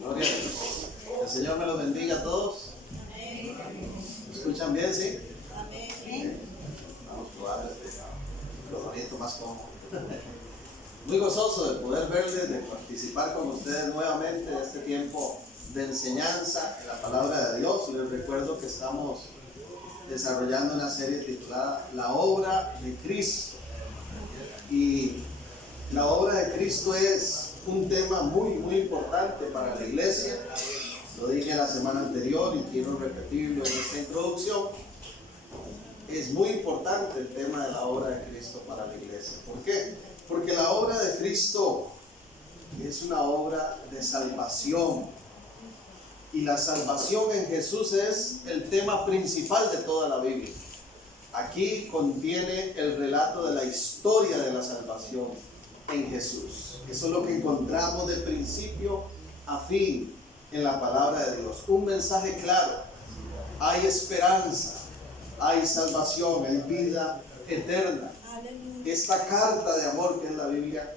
Gloria a Dios. El Señor me los bendiga a todos. ¿Me escuchan bien, sí? Amén. Vamos a probar este microfonito más cómodo. Muy gozoso de poder verles, de participar con ustedes nuevamente en este tiempo de enseñanza en la palabra de Dios. Les recuerdo que estamos desarrollando una serie titulada La obra de Cristo. Y la obra de Cristo es un tema muy importante para la iglesia. Lo dije la semana anterior y quiero repetirlo en esta introducción. Es muy importante el tema de la obra de Cristo para la iglesia. ¿Por qué? Porque la obra de Cristo es una obra de salvación. Y la salvación en Jesús es el tema principal de toda la Biblia. Aquí contiene el relato de la historia de la salvación en Jesús. Eso es lo que encontramos de principio a fin en la palabra de Dios. Un mensaje claro. Hay esperanza, hay salvación, hay vida eterna. Esta carta de amor que es la Biblia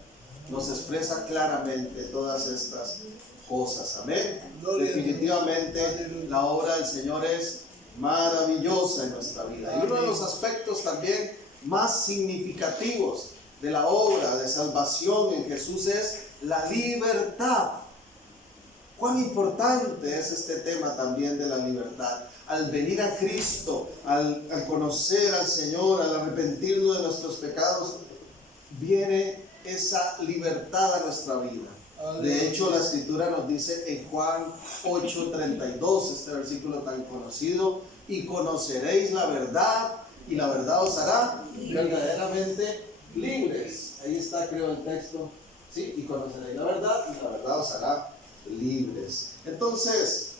nos expresa claramente todas estas cosas. Amén. Definitivamente la obra del Señor es maravillosa en nuestra vida. Y uno de los aspectos también más significativos de la obra de salvación en Jesús es la libertad. Cuán importante es este tema también de la libertad. Al venir a Cristo, al conocer al Señor, al arrepentirnos de nuestros pecados, viene esa libertad a nuestra vida. De hecho, la Escritura nos dice en Juan 8:32, este versículo tan conocido: y conoceréis la verdad, y la verdad os hará verdaderamente libres. Ahí está, creo, el texto. Sí, y conoceréis la verdad, y la verdad os hará libres. Entonces,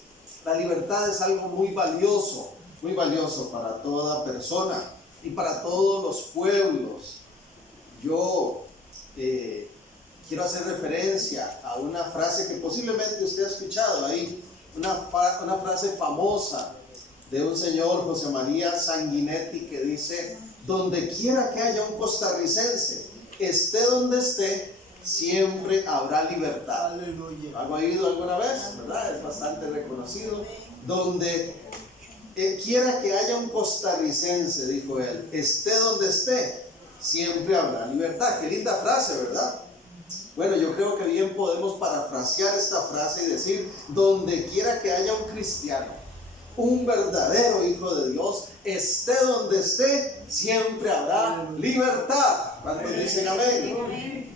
la libertad es algo muy valioso para toda persona y para todos los pueblos. Yo quiero hacer referencia a una frase que posiblemente usted ha escuchado ahí, una frase famosa de un señor, José María Sanguinetti, que dice: donde quiera que haya un costarricense, esté donde esté, siempre habrá libertad. ¿Lo han oído alguna vez? ¿Verdad? Es bastante reconocido. Donde quiera que haya un costarricense, dijo él, esté donde esté, siempre habrá libertad. Qué linda frase, ¿verdad? Bueno, yo creo que bien podemos parafrasear esta frase y decir: donde quiera que haya un cristiano, un verdadero hijo de Dios, esté donde esté, siempre habrá libertad. ¿Cuántos dicen amén?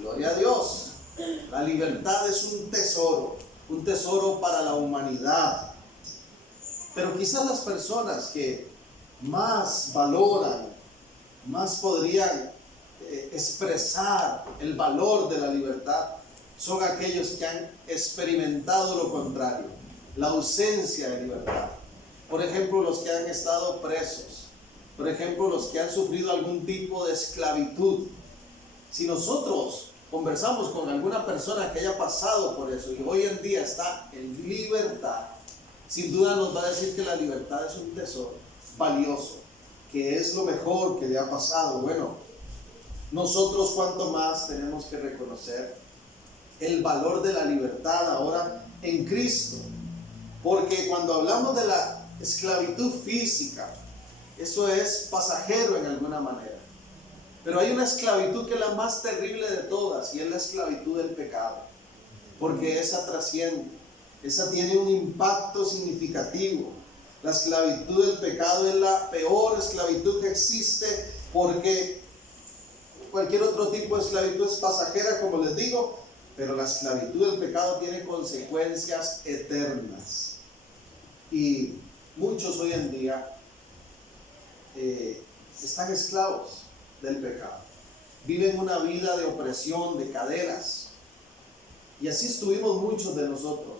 Gloria a Dios. La libertad es un tesoro para la humanidad. Pero quizás las personas que más valoran, más podrían expresar el valor de la libertad, son aquellos que han experimentado lo contrario, la ausencia de libertad. Por ejemplo, los que han estado presos, por ejemplo, los que han sufrido algún tipo de esclavitud. Si nosotros conversamos con alguna persona que haya pasado por eso y hoy en día está en libertad, sin duda nos va a decir que la libertad es un tesoro valioso, que es lo mejor que le ha pasado. Bueno, nosotros cuanto más tenemos que reconocer el valor de la libertad ahora en Cristo, porque cuando hablamos de la esclavitud física, eso es pasajero en alguna manera. Pero hay una esclavitud que es la más terrible de todas, y es la esclavitud del pecado, porque esa trasciende, esa tiene un impacto significativo. La esclavitud del pecado es la peor esclavitud que existe, porque cualquier otro tipo de esclavitud es pasajera, como les digo, pero la esclavitud del pecado tiene consecuencias eternas. Y muchos hoy en día están esclavos del pecado. Viven una vida de opresión, de cadenas. Y así estuvimos muchos de nosotros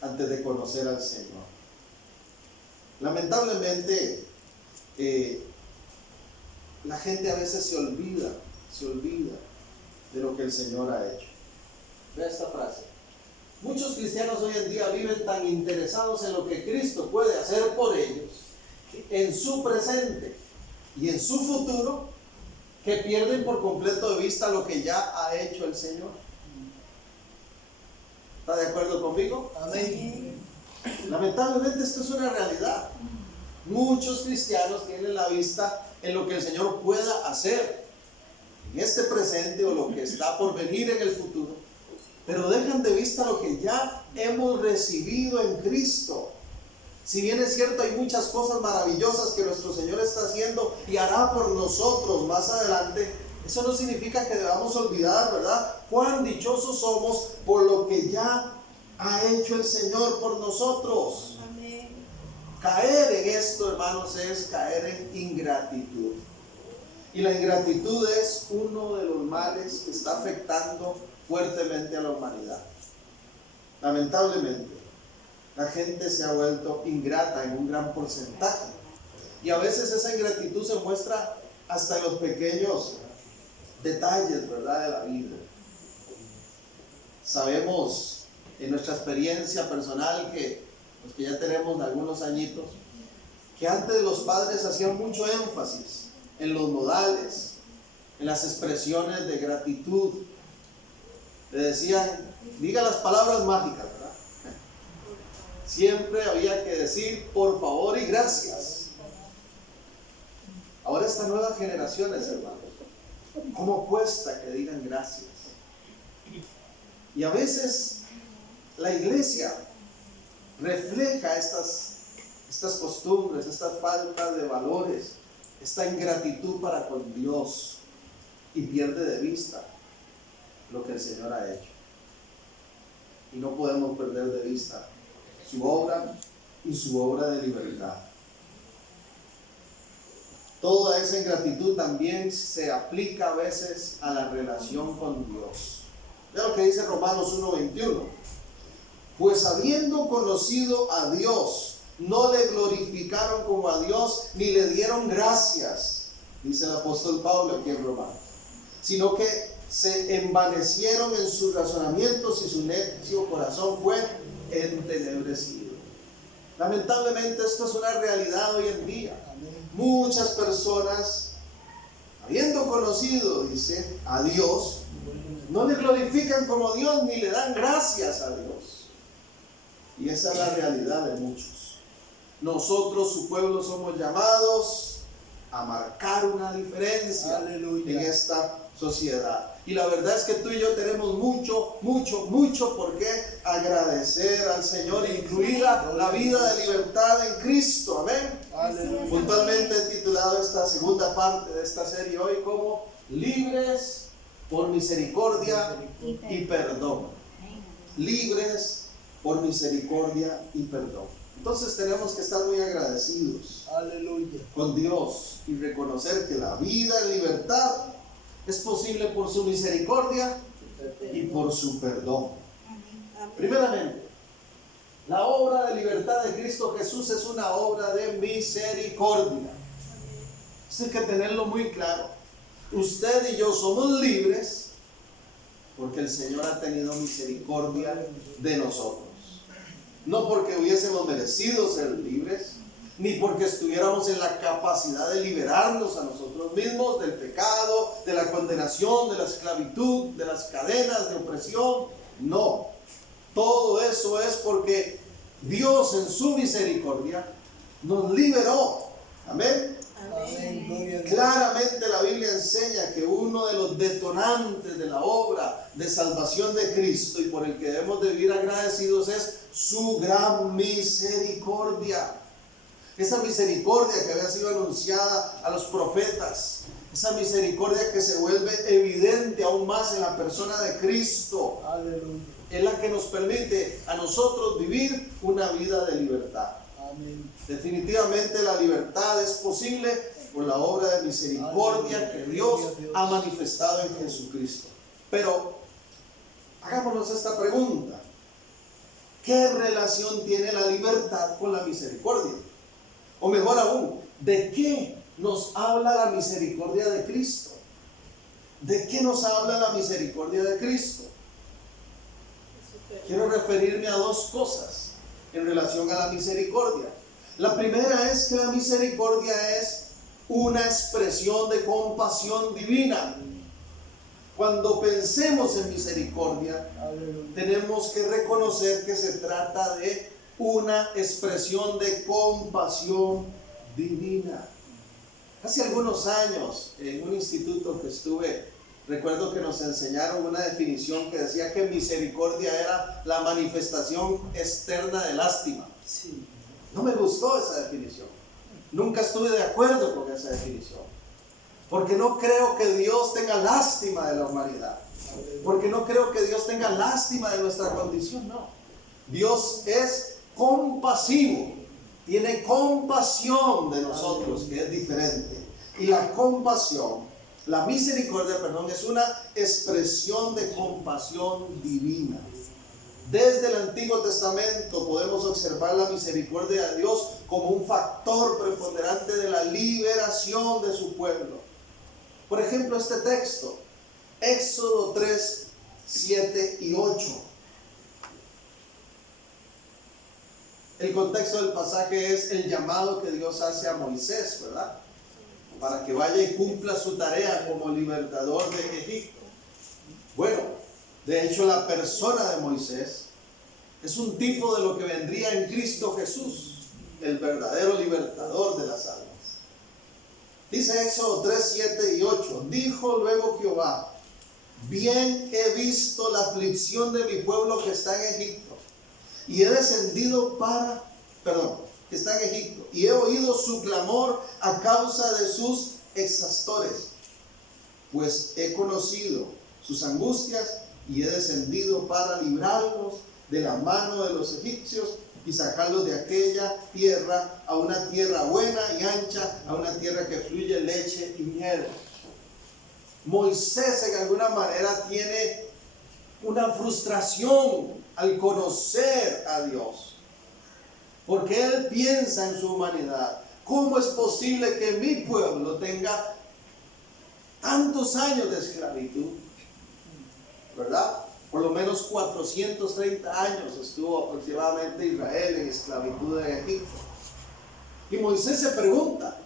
antes de conocer al Señor. Lamentablemente, la gente a veces se olvida de lo que el Señor ha hecho. Vea esta frase: muchos cristianos hoy en día viven tan interesados en lo que Cristo puede hacer por ellos, en su presente y en su futuro, que pierden por completo de vista lo que ya ha hecho el Señor. ¿Está de acuerdo conmigo? Amén. Lamentablemente esto es una realidad. Muchos cristianos tienen la vista en lo que el Señor pueda hacer en este presente o lo que está por venir en el futuro, pero dejan de vista lo que ya hemos recibido en Cristo. Si bien es cierto, hay muchas cosas maravillosas que nuestro Señor está haciendo y hará por nosotros más adelante, eso no significa que debamos olvidar, ¿verdad?, cuán dichosos somos por lo que ya ha hecho el Señor por nosotros. Amén. Caer en esto, hermanos, es caer en ingratitud. Y la ingratitud es uno de los males que está afectando fuertemente a la humanidad. Lamentablemente, la gente se ha vuelto ingrata en un gran porcentaje. Y a veces esa ingratitud se muestra hasta en los pequeños detalles, ¿verdad?, de la vida. Sabemos en nuestra experiencia personal que los que ya tenemos algunos añitos, que antes los padres hacían mucho énfasis en los modales, en las expresiones de gratitud. Le decían, diga las palabras mágicas, ¿verdad? Siempre había que decir por favor y gracias. Ahora estas nuevas generaciones, hermanos, ¿cómo cuesta que digan gracias? Y a veces la iglesia refleja estas costumbres, estas faltas de valores, esta ingratitud para con Dios, y pierde de vista lo que el Señor ha hecho. Y no podemos perder de vista su obra y su obra de libertad. Toda esa ingratitud también se aplica a veces a la relación con Dios. Vea lo que dice Romanos 1:21. Pues habiendo conocido a Dios, no le glorificaron como a Dios, ni le dieron gracias, dice el apóstol Pablo aquí en Romanos, sino que se envanecieron en sus razonamientos y su necio corazón fue entenebrecido. Lamentablemente esto es una realidad hoy en día. Muchas personas, habiendo conocido, dice, a Dios, no le glorifican como Dios ni le dan gracias a Dios. Y esa es la realidad de muchos. Nosotros, su pueblo, somos llamados a marcar una diferencia en esta sociedad. Y la verdad es que tú y yo tenemos mucho por qué agradecer al Señor, incluida la vida de libertad en Cristo. Amén. Puntualmente he titulado esta segunda parte de esta serie hoy como libres por misericordia y perdón. Libres por misericordia y perdón. Entonces tenemos que estar muy agradecidos con Dios y reconocer que la vida en libertad es posible por su misericordia y por su perdón. Primeramente, la obra de libertad de Cristo Jesús es una obra de misericordia. Eso hay que tenerlo muy claro. Usted y yo somos libres porque el Señor ha tenido misericordia de nosotros. No porque hubiésemos merecido ser libres, ni porque estuviéramos en la capacidad de liberarnos a nosotros mismos del pecado, de la condenación, de la esclavitud, de las cadenas de opresión. No, todo eso es porque Dios en su misericordia nos liberó. Amén. Amén. Claramente la Biblia enseña que uno de los detonantes de la obra de salvación de Cristo y por el que debemos de vivir agradecidos es su gran misericordia. Esa misericordia que había sido anunciada a los profetas, esa misericordia que se vuelve evidente aún más en la persona de Cristo. Aleluya. Es la que nos permite a nosotros vivir una vida de libertad. Amén. Definitivamente la libertad es posible por la obra de misericordia que Dios ha manifestado en Jesucristo. Pero hagámonos esta pregunta: ¿qué relación tiene la libertad con la misericordia? O mejor aún, ¿de qué nos habla la misericordia de Cristo? ¿De qué nos habla la misericordia de Cristo? Quiero referirme a dos cosas en relación a la misericordia. La primera es que la misericordia es una expresión de compasión divina. Cuando pensemos en misericordia, Aleluya. tenemos que reconocer que se trata de una expresión de compasión divina. Hace algunos años, en un instituto que estuve, recuerdo que nos enseñaron una definición que decía que misericordia era la manifestación externa de lástima. Sí. No me gustó esa definición. Nunca estuve de acuerdo con esa definición. Porque no creo que Dios tenga lástima de la humanidad. Porque no creo que Dios tenga lástima de nuestra condición, no. Dios es compasivo. Tiene compasión de nosotros, que es diferente. Y la compasión, la misericordia, perdón, es una expresión de compasión divina. Desde el Antiguo Testamento podemos observar la misericordia de Dios como un factor preponderante de la liberación de su pueblo. Por ejemplo, este texto, Éxodo 3, 7 y 8. El contexto del pasaje es el llamado que Dios hace a Moisés, ¿verdad? Para que vaya y cumpla su tarea como libertador de Egipto. Bueno, de hecho la persona de Moisés es un tipo de lo que vendría en Cristo Jesús, el verdadero libertador de las almas. Dice Éxodo 3, 7 y 8. Dijo luego Jehová: bien he visto la aflicción de mi pueblo que está en Egipto, y he descendido que está en Egipto, y he oído su clamor a causa de sus exactores, pues he conocido sus angustias, y he descendido para librarlos de la mano de los egipcios, y sacarlos de aquella tierra a una tierra buena y ancha, a una tierra que fluye leche y miel. Moisés en alguna manera tiene una frustración al conocer a Dios, porque él piensa en su humanidad. ¿Cómo es posible que mi pueblo tenga tantos años de esclavitud? ¿Verdad? Por lo menos 430 años estuvo aproximadamente Israel en esclavitud en Egipto. Y Moisés se pregunta: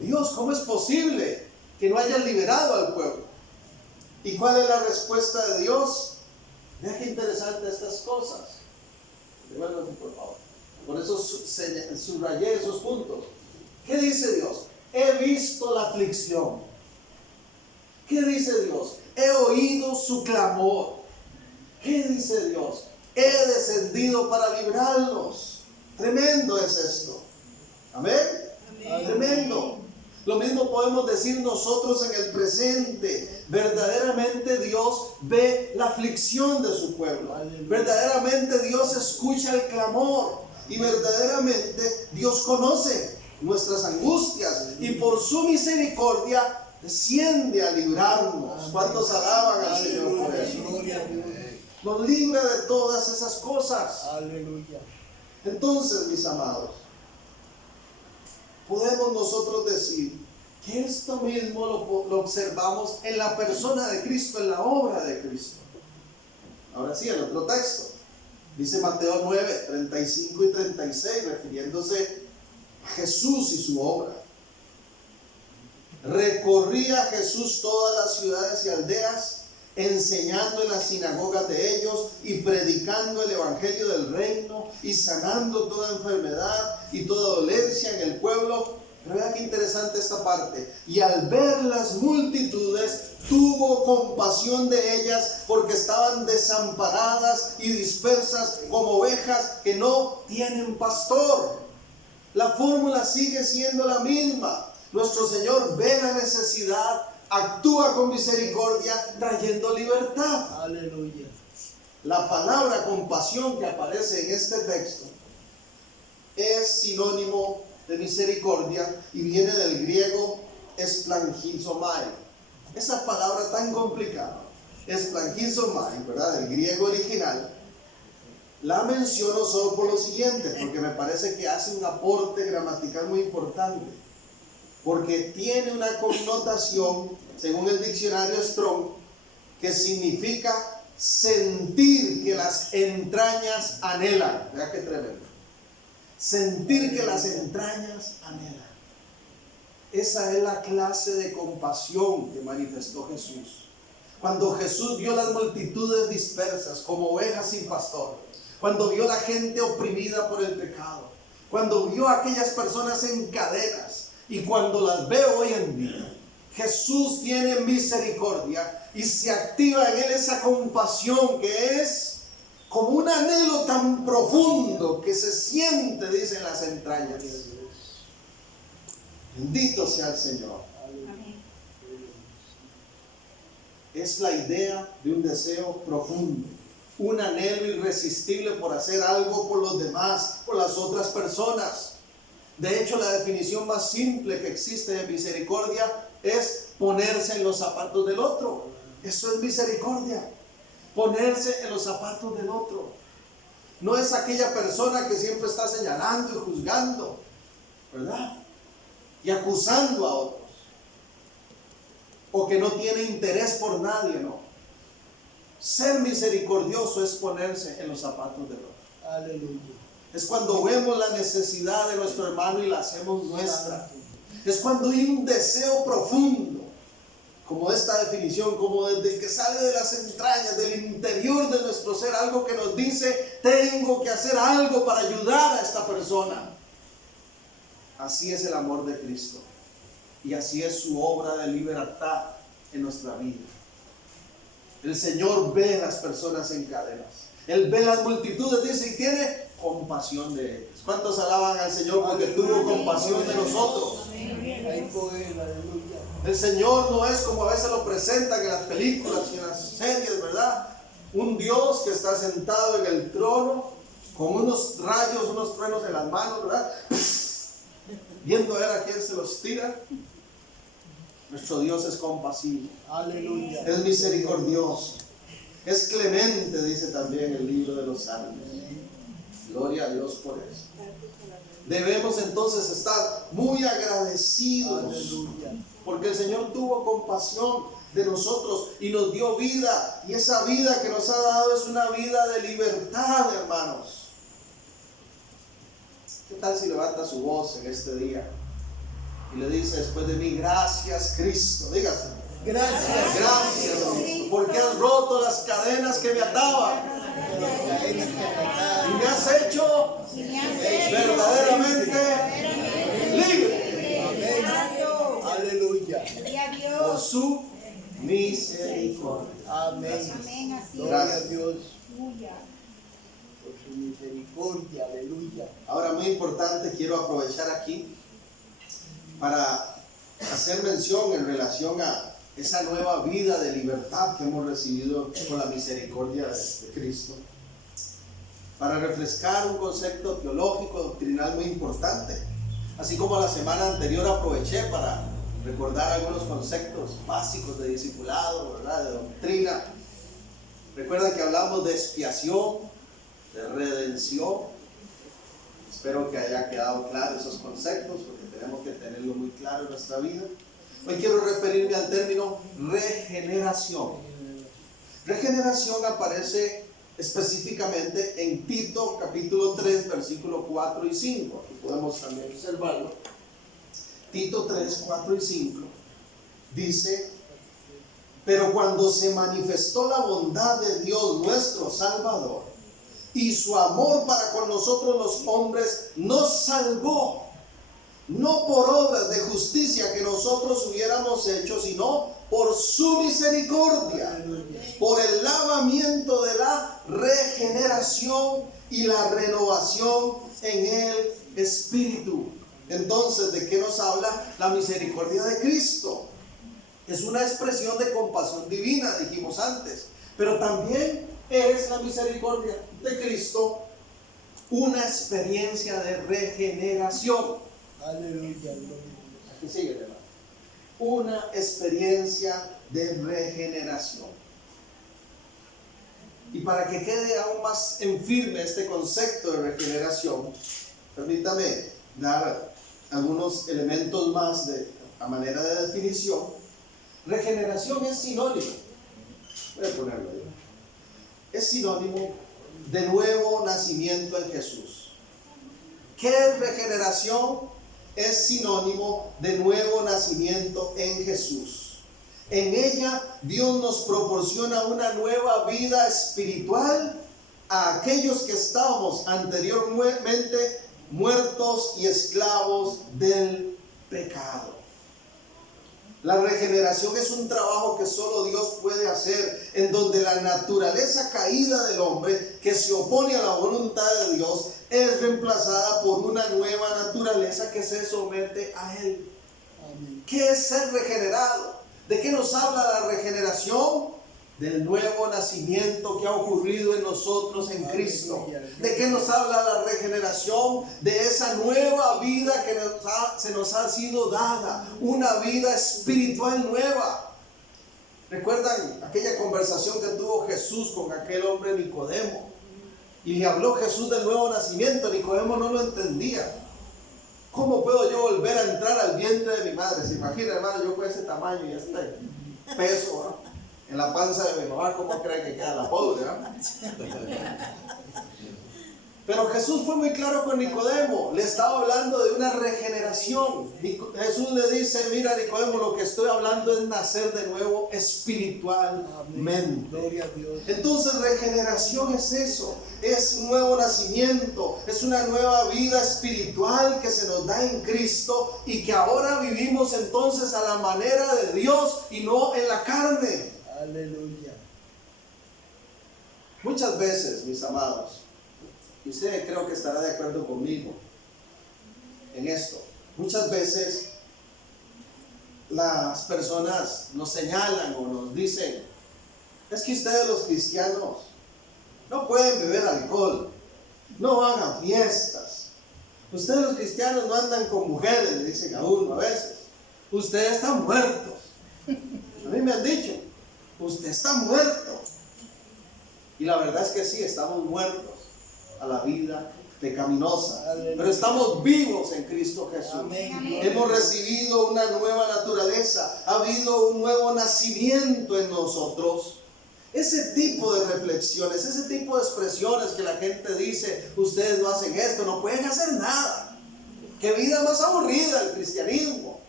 Dios, ¿cómo es posible que no hayas liberado al pueblo? ¿Y cuál es la respuesta de Dios? Vea qué interesante estas cosas. Devuélvete, por favor. Por eso subrayé esos puntos. ¿Qué dice Dios? He visto la aflicción. ¿Qué dice Dios? He oído su clamor. ¿Qué dice Dios? He descendido para librarlos. Tremendo es esto. Amén. Amén. Tremendo. Lo mismo podemos decir nosotros en el presente. Verdaderamente Dios ve la aflicción de su pueblo. Verdaderamente Dios escucha el clamor. Y verdaderamente Dios conoce nuestras angustias. Y por su misericordia desciende a librarnos. ¿Cuántos alaban al Señor por eso? Nos libra de todas esas cosas. Aleluya. Entonces, mis amados, podemos nosotros decir que esto mismo lo observamos en la persona de Cristo, en la obra de Cristo. Ahora sí, el otro texto. Dice Mateo 9, 35 y 36, refiriéndose a Jesús y su obra. Recorría Jesús todas las ciudades y aldeas, enseñando en las sinagogas de ellos y predicando el evangelio del reino y sanando toda enfermedad y toda dolencia en el pueblo. Pero vean qué interesante esta parte. Y al ver las multitudes, tuvo compasión de ellas, porque estaban desamparadas y dispersas como ovejas que no tienen pastor. La fórmula sigue siendo la misma. Nuestro Señor ve la necesidad, actúa con misericordia, trayendo libertad. Aleluya. La palabra compasión que aparece en este texto es sinónimo de misericordia y viene del griego esplangizomai. Esa palabra tan complicada, esplangizomai, ¿verdad? El griego original, la menciono solo por lo siguiente, porque me parece que hace un aporte gramatical muy importante. Porque tiene una connotación, según el diccionario Strong, que significa sentir que las entrañas anhelan. Vea qué tremendo. Sentir que las entrañas anhelan. Esa es la clase de compasión que manifestó Jesús. Cuando Jesús vio las multitudes dispersas como ovejas sin pastor, cuando vio la gente oprimida por el pecado, cuando vio a aquellas personas en cadenas y cuando las ve hoy en día, Jesús tiene misericordia y se activa en él esa compasión que es como un anhelo tan profundo que se siente, dice, en las entrañas. Bendito sea el Señor. Es la idea de un deseo profundo, un anhelo irresistible por hacer algo por los demás, por las otras personas. De hecho, la definición más simple que existe de misericordia es ponerse en los zapatos del otro. Eso es misericordia, ponerse en los zapatos del otro. No es aquella persona que siempre está señalando y juzgando, ¿verdad? Y acusando a otros, o que no tiene interés por nadie, no. Ser misericordioso es ponerse en los zapatos del otro. Aleluya. Es cuando vemos la necesidad de nuestro hermano y la hacemos nuestra. Es cuando hay un deseo profundo, como esta definición, como desde que sale de las entrañas, del interior de nuestro ser, algo que nos dice, tengo que hacer algo para ayudar a esta persona. Así es el amor de Cristo. Y así es su obra de libertad en nuestra vida. El Señor ve a las personas en cadenas. Él ve las multitudes, dice, y tiene compasión de ellos. ¿Cuántos alaban al Señor porque tuvo compasión de nosotros? Hay poder, aleluya. El Señor no es como a veces lo presentan en las películas y en las series, ¿verdad? Un Dios que está sentado en el trono con unos rayos, unos truenos en las manos, ¿verdad? Viendo a ver a quién se los tira. Nuestro Dios es compasivo. Aleluya. Es misericordioso. Es clemente, dice también el libro de los Salmos. Gloria a Dios por eso. Debemos entonces estar muy agradecidos. Aleluya. Porque el Señor tuvo compasión de nosotros y nos dio vida. Y esa vida que nos ha dado es una vida de libertad, hermanos. ¿Qué tal si levanta su voz en este día y le dice después de mí, gracias Cristo? Dígase. Gracias. Gracias Cristo, porque has roto las cadenas que me ataban y me has hecho verdaderamente libre. Amén. Aleluya. Por su misericordia. Amén. Gloria a Dios por su misericordia. Aleluya. Ahora, muy importante, quiero aprovechar aquí para hacer mención en relación a esa nueva vida de libertad que hemos recibido por la misericordia de Cristo, para refrescar un concepto teológico, doctrinal muy importante. Así como la semana anterior aproveché para recordar algunos conceptos básicos de discipulado, ¿verdad? De doctrina. Recuerda que hablamos de expiación, de redención. Espero que haya quedado claro esos conceptos, porque tenemos que tenerlo muy claro en nuestra vida. Hoy quiero referirme al término regeneración. Regeneración aparece específicamente en Tito capítulo 3, versículos 4 y 5. Aquí podemos también observarlo. Tito 3, 4 y 5 dice: pero cuando se manifestó la bondad de Dios nuestro Salvador y su amor para con nosotros los hombres, nos salvó, no por obras de justicia que nosotros hubiéramos hecho, sino por su misericordia, por el lavamiento de la regeneración y la renovación en el Espíritu. Entonces, ¿de qué nos habla la misericordia de Cristo? Es una expresión de compasión divina, dijimos antes, pero también es la misericordia de Cristo una experiencia de regeneración. Aleluya. Aquí sigue, hermano. Una experiencia de regeneración. Y para que quede aún más en firme este concepto de regeneración, permítame dar algunos elementos más a manera de definición. Regeneración es sinónimo, voy a ponerlo ahí, es sinónimo de nuevo nacimiento en Jesús. ¿Qué es regeneración? Es sinónimo de nuevo nacimiento en Jesús. En ella Dios nos proporciona una nueva vida espiritual a aquellos que estábamos anteriormente muertos y esclavos del pecado. La regeneración es un trabajo que solo Dios puede hacer, en donde la naturaleza caída del hombre, que se opone a la voluntad de Dios, es reemplazada por una nueva naturaleza que se somete a Él. Amén. ¿Qué es ser regenerado? ¿De qué nos habla la regeneración? Del nuevo nacimiento que ha ocurrido en nosotros en Cristo. ¿De qué nos habla la regeneración? De esa nueva vida que se nos ha sido dada, una vida espiritual nueva. ¿Recuerdan aquella conversación que tuvo Jesús con aquel hombre Nicodemo? Y le habló Jesús del nuevo nacimiento. Nicodemo no lo entendía. ¿Cómo puedo yo volver a entrar al vientre de mi madre? ¿Se imagina, hermano, yo con ese tamaño y este peso, ¿no? En la panza de mi mamá, ¿cómo cree que queda la pobre? Pero Jesús fue muy claro con Nicodemo. Le estaba hablando de una regeneración. Jesús le dice: mira, Nicodemo, lo que estoy hablando es nacer de nuevo espiritualmente. Gloria a Dios. Entonces regeneración es eso, es un nuevo nacimiento, es una nueva vida espiritual que se nos da en Cristo y que ahora vivimos entonces a la manera de Dios y no en la carne. Aleluya. Muchas veces, mis amados, y usted creo que estará de acuerdo conmigo en esto, muchas veces las personas nos señalan o nos dicen: es que ustedes los cristianos no pueden beber alcohol, no van a fiestas, ustedes los cristianos no andan con mujeres, le dicen a uno a veces, ustedes están muertos. A mí me han dicho: usted está muerto. Y la verdad es que sí, estamos muertos a la vida pecaminosa, pero estamos vivos en Cristo Jesús. Amén. Hemos recibido una nueva naturaleza, ha habido un nuevo nacimiento en nosotros. Ese tipo de reflexiones, ese tipo de expresiones que la gente dice: ustedes no hacen esto, no pueden hacer nada, qué vida más aburrida el cristianismo.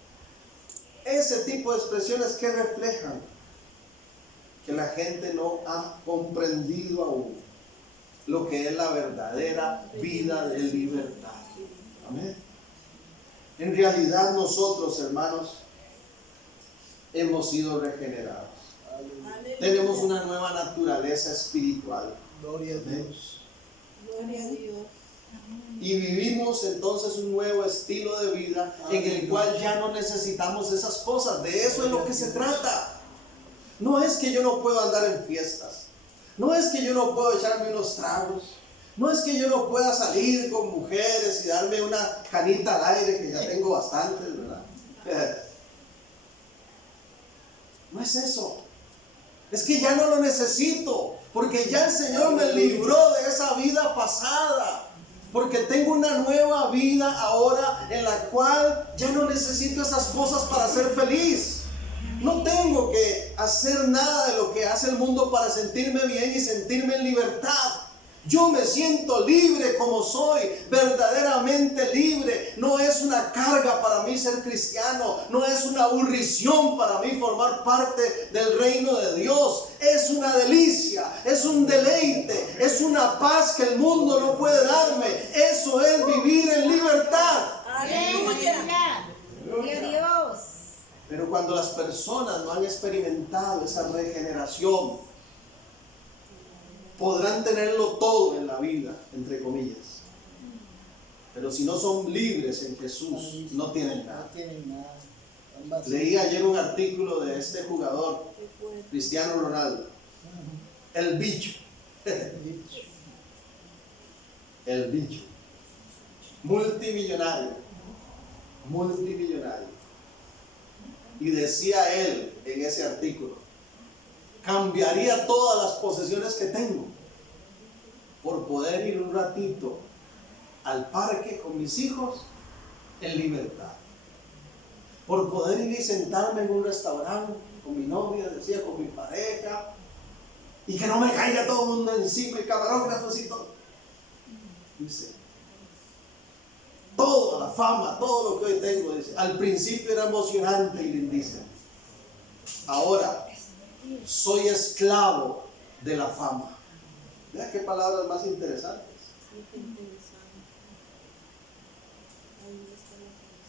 Ese tipo de expresiones que reflejan que la gente no ha comprendido aún lo que es la verdadera vida de libertad. Amén. En realidad nosotros, hermanos, hemos sido regenerados. Aleluya. Tenemos una nueva naturaleza espiritual. Gloria a Dios. Gloria a Dios. Y vivimos entonces un nuevo estilo de vida en el cual ya no necesitamos esas cosas. De eso es lo que se trata. No es que yo no puedo andar en fiestas. No es que yo no puedo echarme unos tragos. No es que yo no pueda salir con mujeres y darme una canita al aire, que ya tengo bastantes, ¿verdad? No es eso. Es que ya no lo necesito, porque ya el Señor me libró de esa vida pasada. Porque tengo una nueva vida ahora en la cual ya no necesito esas cosas para ser feliz. No tengo que hacer nada de lo que hace el mundo para sentirme bien y sentirme en libertad. Yo me siento libre como soy, verdaderamente libre. No es una carga para mí ser cristiano, no es una aburrición para mí formar parte del reino de Dios. Es una delicia, es un deleite, es una paz que el mundo no puede darme. Eso es vivir en libertad. Aleluya. Gloria a Dios. Pero cuando las personas no han experimentado esa regeneración, podrán tenerlo todo en la vida, entre comillas. Pero si no son libres en Jesús, no tienen nada. No tienen nada. Leí ayer un artículo de este jugador, Cristiano Ronaldo. El bicho. El bicho. Multimillonario. Multimillonario. Y decía él en ese artículo: cambiaría todas las posesiones que tengo por poder ir un ratito al parque con mis hijos en libertad, por poder ir y sentarme en un restaurante con mi novia, decía, con mi pareja, y que no me caiga todo el mundo encima, el camarógrafo y todo. Dice, toda la fama, todo lo que hoy tengo, dice, al principio era emocionante y lindísimo, Ahora soy esclavo de la fama. Vea qué palabras más interesantes.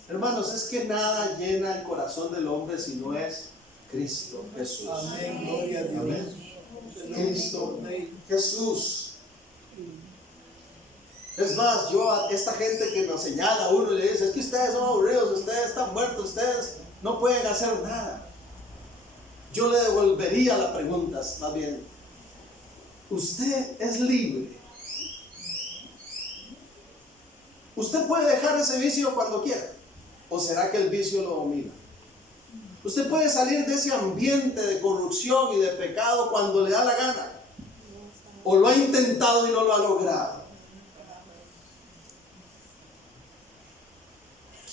Hermanos, es que nada llena el corazón del hombre si no es Cristo Jesús. Amén. Gloria a Dios. Amén. Cristo Jesús. Es más, yo a esta gente que nos señala a uno y le dice, es que ustedes son aburridos, ustedes están muertos, ustedes no pueden hacer nada. Yo le devolvería la pregunta, más bien, ¿usted es libre? ¿Usted puede dejar ese vicio cuando quiera? ¿O será que el vicio lo domina? ¿Usted puede salir de ese ambiente de corrupción y de pecado cuando le da la gana? ¿O lo ha intentado y no lo ha logrado?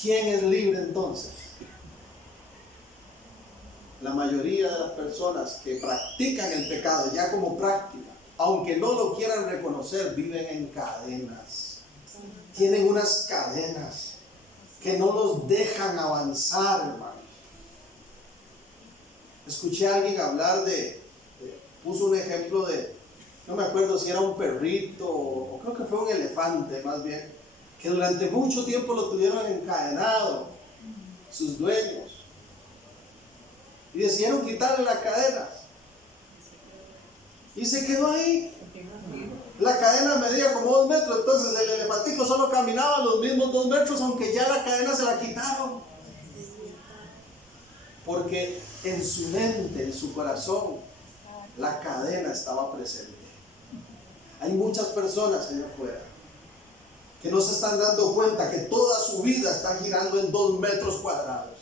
¿Quién es libre entonces? La mayoría de las personas que practican el pecado ya como práctica, aunque no lo quieran reconocer, viven en cadenas. Tienen unas cadenas que no los dejan avanzar, hermanos. Escuché a alguien hablar puso un ejemplo no me acuerdo si era un perrito o creo que fue un elefante más bien, que durante mucho tiempo lo tuvieron encadenado sus dueños y decidieron quitarle las cadenas y se quedó ahí. La cadena medía como 2 metros, entonces el elefantico solo caminaba los mismos 2 metros, aunque ya la cadena se la quitaron, porque en su mente, en su corazón, la cadena estaba presente. Hay muchas personas allá afuera que no se están dando cuenta que toda su vida está girando en 2 metros cuadrados,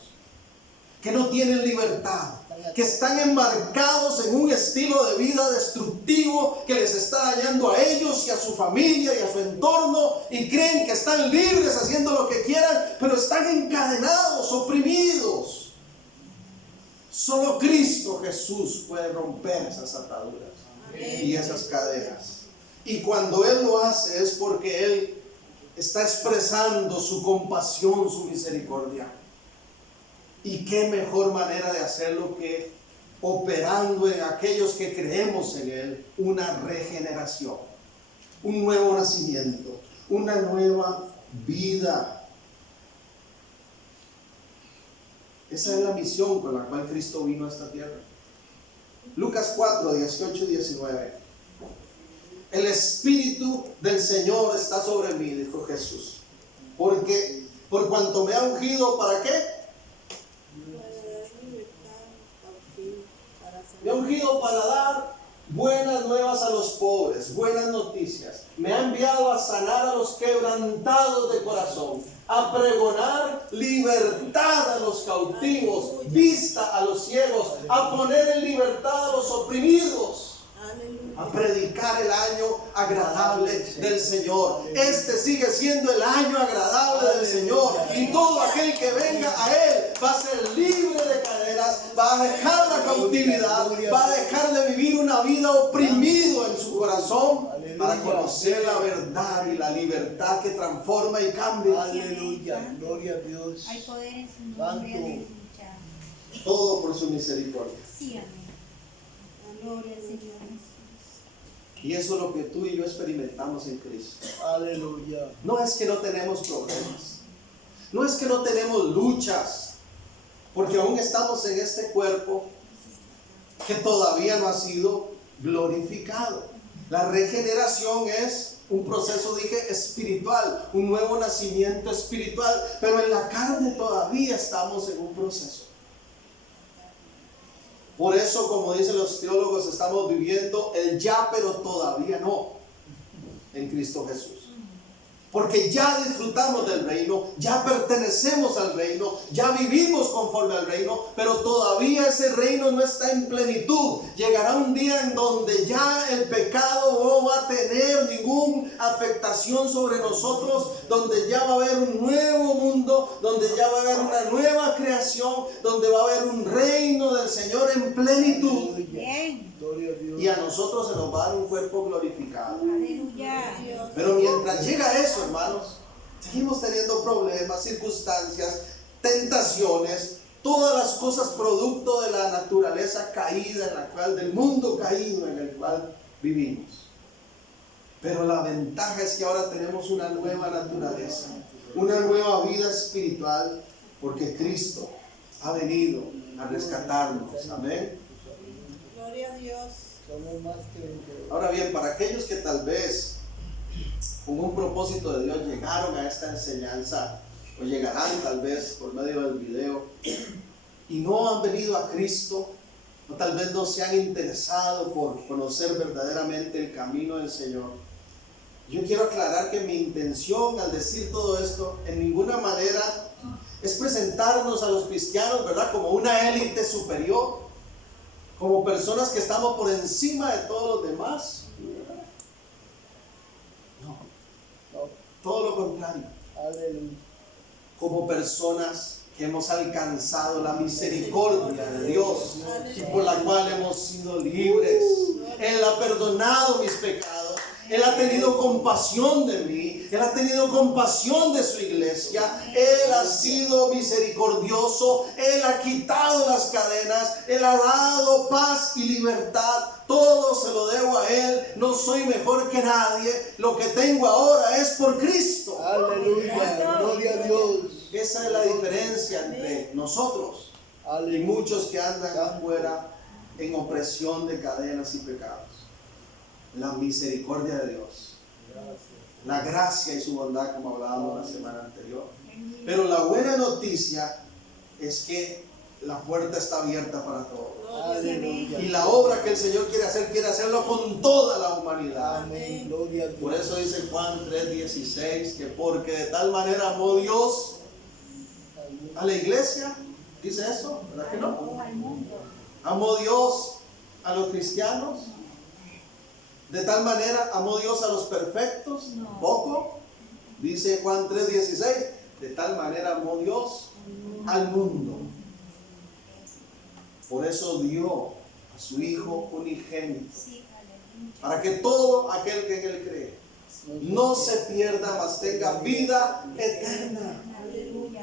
que no tienen libertad, que están embarcados en un estilo de vida destructivo que les está dañando a ellos y a su familia y a su entorno, y creen que están libres haciendo lo que quieran, pero están encadenados, oprimidos. Solo Cristo Jesús puede romper esas ataduras y esas cadenas. Y cuando Él lo hace es porque Él está expresando su compasión, su misericordia. Y qué mejor manera de hacerlo que operando en aquellos que creemos en Él una regeneración, un nuevo nacimiento, una nueva vida. Esa es la misión con la cual Cristo vino a esta tierra. Lucas 4, 18 y 19. El Espíritu del Señor está sobre mí, dijo Jesús. Porque por cuanto me ha ungido, ¿para qué? Me ha ungido para dar buenas nuevas a los pobres, buenas noticias. Me ha enviado a sanar a los quebrantados de corazón, a pregonar libertad a los cautivos, vista a los ciegos, a poner en libertad a los oprimidos, a predicar el año agradable del Señor. Este sigue siendo el año agradable del Señor, y todo aquel que venga a Él va a ser libre de cadenas, va a dejar la cautividad, va a dejar de vivir una vida oprimido en su corazón para conocer la verdad y la libertad que transforma y cambia. Aleluya, gloria a Dios. Hay poder en su nombre, aleluya. Todo por su misericordia. Sí, amén. Gloria al Señor Jesús. Y eso es lo que tú y yo experimentamos en Cristo. Aleluya. No es que no tenemos problemas, no es que no tenemos luchas, porque aún estamos en este cuerpo que todavía no ha sido glorificado. La regeneración es un proceso, dije, espiritual, un nuevo nacimiento espiritual, pero en la carne todavía estamos en un proceso. Por eso, como dicen los teólogos, estamos viviendo el ya, pero todavía no, en Cristo Jesús. Porque ya disfrutamos del reino, ya pertenecemos al reino, ya vivimos conforme al reino, pero todavía ese reino no está en plenitud. Llegará un día en donde ya el pecado no va a tener ninguna afectación sobre nosotros, donde ya va a haber un nuevo mundo, donde ya va a haber una nueva creación, donde va a haber un reino del Señor en plenitud. Bien. Gloria a Dios. Y a nosotros se nos va a dar un cuerpo glorificado. Aleluya. Pero mientras llega eso, hermanos, seguimos teniendo problemas, circunstancias, tentaciones, todas las cosas producto de la naturaleza caída, del mundo caído en el cual vivimos. Pero la ventaja es que ahora tenemos una nueva naturaleza, una nueva vida espiritual, porque Cristo ha venido a rescatarnos. Amén. Gloria a Dios. Somos más que vencedores. Ahora bien, para aquellos que tal vez con un propósito de Dios llegaron a esta enseñanza, o llegarán tal vez por medio del video, y no han venido a Cristo, o tal vez no se han interesado por conocer verdaderamente el camino del Señor, yo quiero aclarar que mi intención al decir todo esto en ninguna manera es presentarnos a los cristianos, ¿verdad?, como una élite superior, como personas que estamos por encima de todos los demás. No, todo lo contrario. Aleluya. Como personas que hemos alcanzado la misericordia de Dios y por la cual hemos sido libres. Él ha perdonado mis pecados. Él ha tenido compasión de mí. Él ha tenido compasión de su iglesia. Él ha sido misericordioso. Él ha quitado las cadenas. Él ha dado paz y libertad. Todo se lo debo a Él. No soy mejor que nadie. Lo que tengo ahora es por Cristo. Aleluya. Gloria a Dios. Esa es la diferencia entre nosotros y Aleluya. muchos que andan afuera en opresión de cadenas y pecados. La misericordia de Dios, la gracia y su bondad, como hablábamos la semana anterior. Pero la buena noticia es que la puerta está abierta para todos. Aleluya. Y la obra que el Señor quiere hacerlo con toda la humanidad. Amén. Gloria a Dios. Por eso dice Juan 3:16, que porque de tal manera amó Dios a la iglesia. ¿Dice eso? ¿Verdad que no? ¿Amó Dios a los cristianos? ¿De tal manera amó Dios a los perfectos? No. Poco. Dice Juan 3:16, de tal manera amó Dios al mundo. Por eso dio a su Hijo unigénito, para que todo aquel que en Él cree no se pierda, mas tenga vida eterna. Aleluya.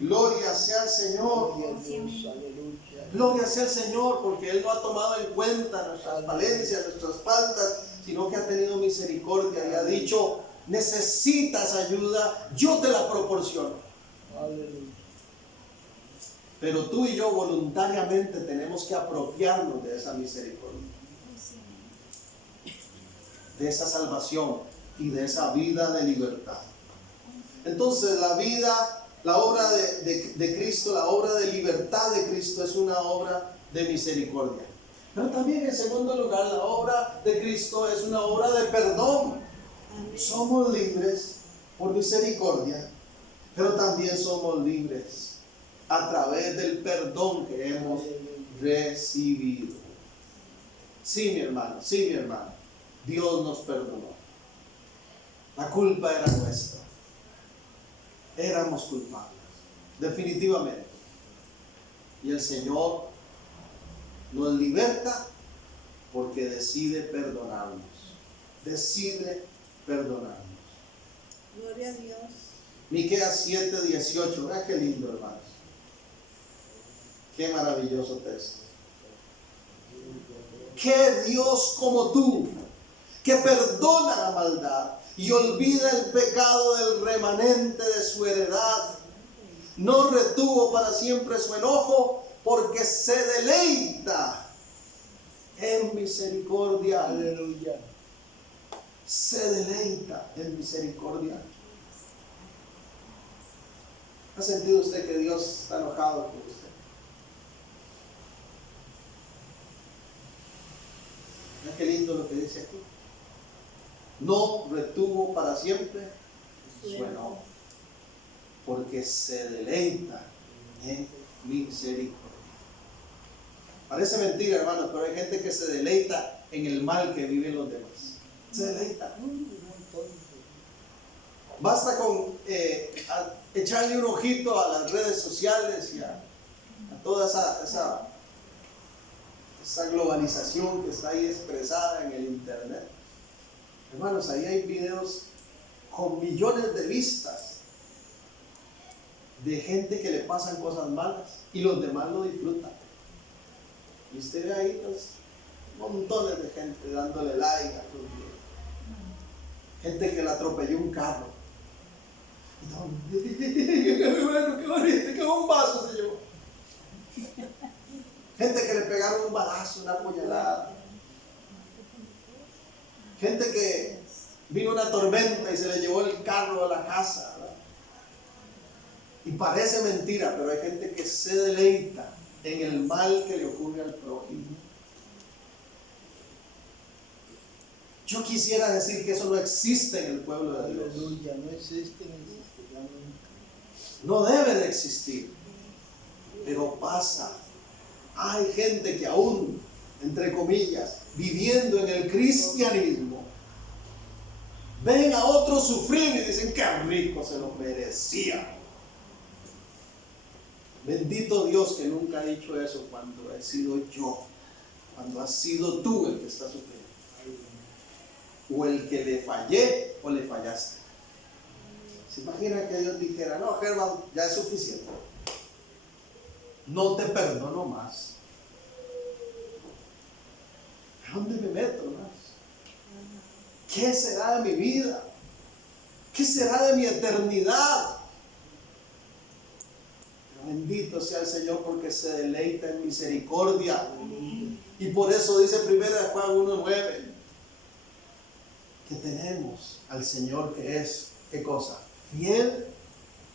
Gloria sea al Señor. Gloria a Dios. Aleluya. Gloria sea el Señor, porque Él no ha tomado en cuenta nuestras falencias, nuestras faltas, sino que ha tenido misericordia y ha dicho: necesitas ayuda, yo te la proporciono. Aleluya. Pero tú y yo voluntariamente tenemos que apropiarnos de esa misericordia, de esa salvación y de esa vida de libertad. Entonces la obra de Cristo, la obra de libertad de Cristo es una obra de misericordia. Pero también, en segundo lugar, la obra de Cristo es una obra de perdón. Somos libres por misericordia, pero también somos libres a través del perdón que hemos recibido. Sí, mi hermano, Dios nos perdonó. La culpa era nuestra. Éramos culpables, definitivamente. Y el Señor nos liberta porque decide perdonarnos. Decide perdonarnos. Gloria a Dios. Miqueas 7:18. Vea qué lindo, hermanos. Qué maravilloso texto. ¿Qué Dios como tú, que perdona la maldad y olvida el pecado del remanente de su heredad? No retuvo para siempre su enojo, porque se deleita en misericordia. Aleluya. Se deleita en misericordia. ¿Ha sentido usted que Dios está enojado con usted? Mira qué lindo lo que dice aquí. No retuvo para siempre su enojo, porque se deleita en misericordia. Parece mentira, hermanos, pero hay gente que se deleita en el mal que viven los demás. Se deleita. Basta con echarle un ojito a las redes sociales y a toda esa globalización que está ahí expresada en el internet. Hermanos, ahí hay videos con millones de vistas, de gente que le pasan cosas malas y los demás lo disfrutan. Y usted ve ahí pues, montones de gente dándole like a sus videos. Gente que le atropelló un carro. Y todo, qué bueno, qué bonito, qué bombazo se llevó. Gente que le pegaron un balazo, una puñalada. Gente que vino una tormenta y se le llevó el carro a la casa, ¿verdad? Y parece mentira, pero hay gente que se deleita en el mal que le ocurre al prójimo. Yo quisiera decir que eso no existe en el pueblo de Dios. Aleluya, no existe, no existe, ya No no. debe de existir, pero pasa. Hay gente que aún, entre comillas, viviendo en el cristianismo, ven a otros sufrir y dicen que rico se lo merecía. Bendito Dios que nunca ha dicho eso cuando he sido yo, cuando has sido tú el que está sufriendo, o el que le fallé o le fallaste. ¿Se imagina que Dios dijera, no, Germán, ya es suficiente, no te perdono más? ¿A dónde me meto más? ¿Qué será de mi vida? ¿Qué será de mi eternidad? Pero bendito sea el Señor porque se deleita en misericordia. Y por eso dice 1 Juan 1:9 que tenemos al Señor que es, ¿qué cosa? Fiel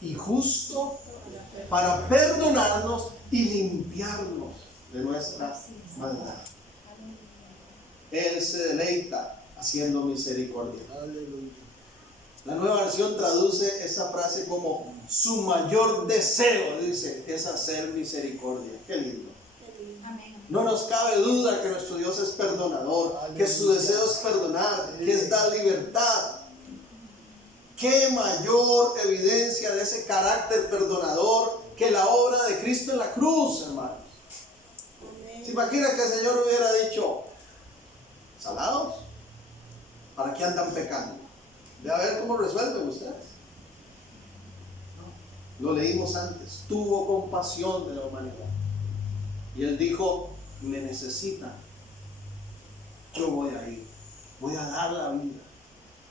y justo para perdonarnos y limpiarnos de nuestra maldad. Él se deleita haciendo misericordia. Aleluya. La Nueva Versión traduce esa frase como su mayor deseo, dice, es hacer misericordia. Qué lindo. No nos cabe duda que nuestro Dios es perdonador, que su deseo es perdonar, que es dar libertad. Qué mayor evidencia de ese carácter perdonador que la obra de Cristo en la cruz, hermanos. ¿Se imagina que el Señor hubiera dicho, salados, ¿para qué andan pecando? Ve a ver cómo resuelven ustedes. No. Lo leímos antes, tuvo compasión de la humanidad. Y Él dijo, me necesitan, yo voy a ir, voy a dar la vida,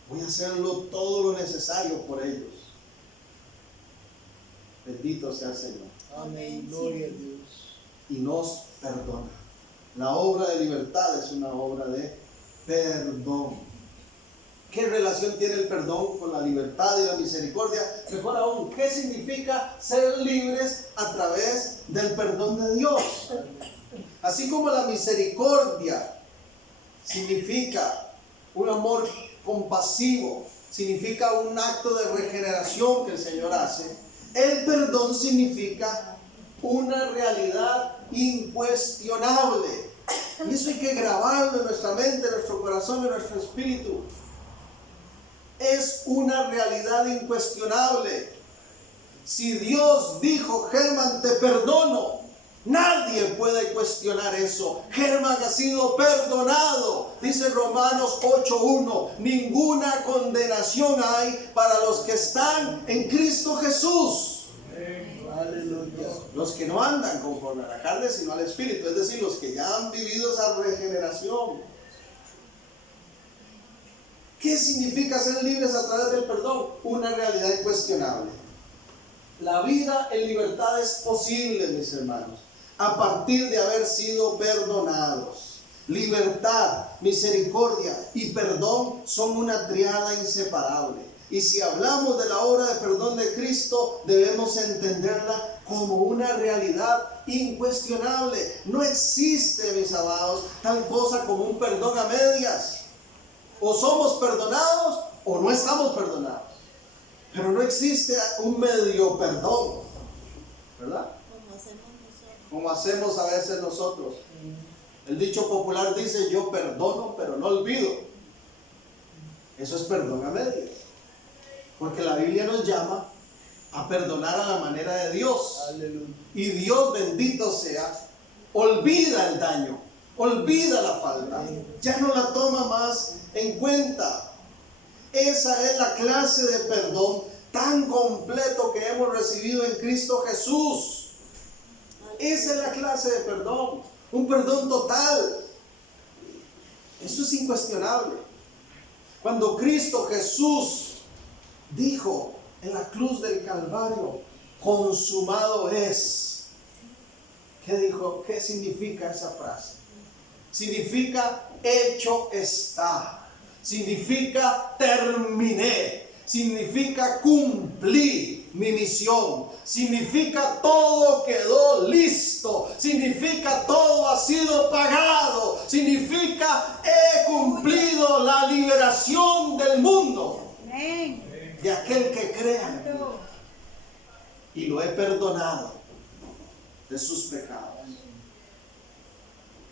voy a hacerlo todo lo necesario por ellos. Bendito sea el Señor. Amén, gloria a Dios. Y nos perdona. La obra de libertad es una obra de perdón. ¿Qué relación tiene el perdón con la libertad y la misericordia? Mejor aún, ¿qué significa ser libres a través del perdón de Dios? Así como la misericordia significa un amor compasivo, significa un acto de regeneración que el Señor hace, el perdón significa una realidad incuestionable. Y eso hay que grabarlo en nuestra mente, en nuestro corazón, en nuestro espíritu. Es una realidad incuestionable. Si Dios dijo, Germán, te perdono, nadie puede cuestionar eso. Germán ha sido perdonado. Dice Romanos 8:1, ninguna condenación hay para los que están en Cristo Jesús. Aleluya. Los que no andan conforme a la carne, sino al Espíritu. Es decir, los que ya han vivido esa regeneración. ¿Qué significa ser libres a través del perdón? Una realidad incuestionable. La vida en libertad es posible, mis hermanos, a partir de haber sido perdonados. Libertad, misericordia y perdón son una triada inseparable. Y si hablamos de la obra de perdón de Cristo, debemos entenderla como una realidad incuestionable. No existe, mis amados, tal cosa como un perdón a medias. O somos perdonados o no estamos perdonados. Pero no existe un medio perdón, ¿verdad? Como hacemos a veces nosotros. El dicho popular dice, yo perdono pero no olvido. Eso es perdón a medias. Porque la Biblia nos llama a perdonar a la manera de Dios. Aleluya. Y Dios, bendito sea, olvida el daño, olvida la falta, ya no la toma más en cuenta. Esa es la clase de perdón tan completo que hemos recibido en Cristo Jesús. Esa es la clase de perdón, un perdón total. Eso es incuestionable. Cuando Cristo Jesús dijo en la cruz del Calvario, consumado es. ¿Qué dijo? ¿Qué significa esa frase? Significa hecho está. Significa terminé. Significa cumplí mi misión. Significa todo quedó listo. Significa todo ha sido pagado. Significa he cumplido la liberación del mundo. Amén. De aquel que crea en mí. Y lo he perdonado de sus pecados.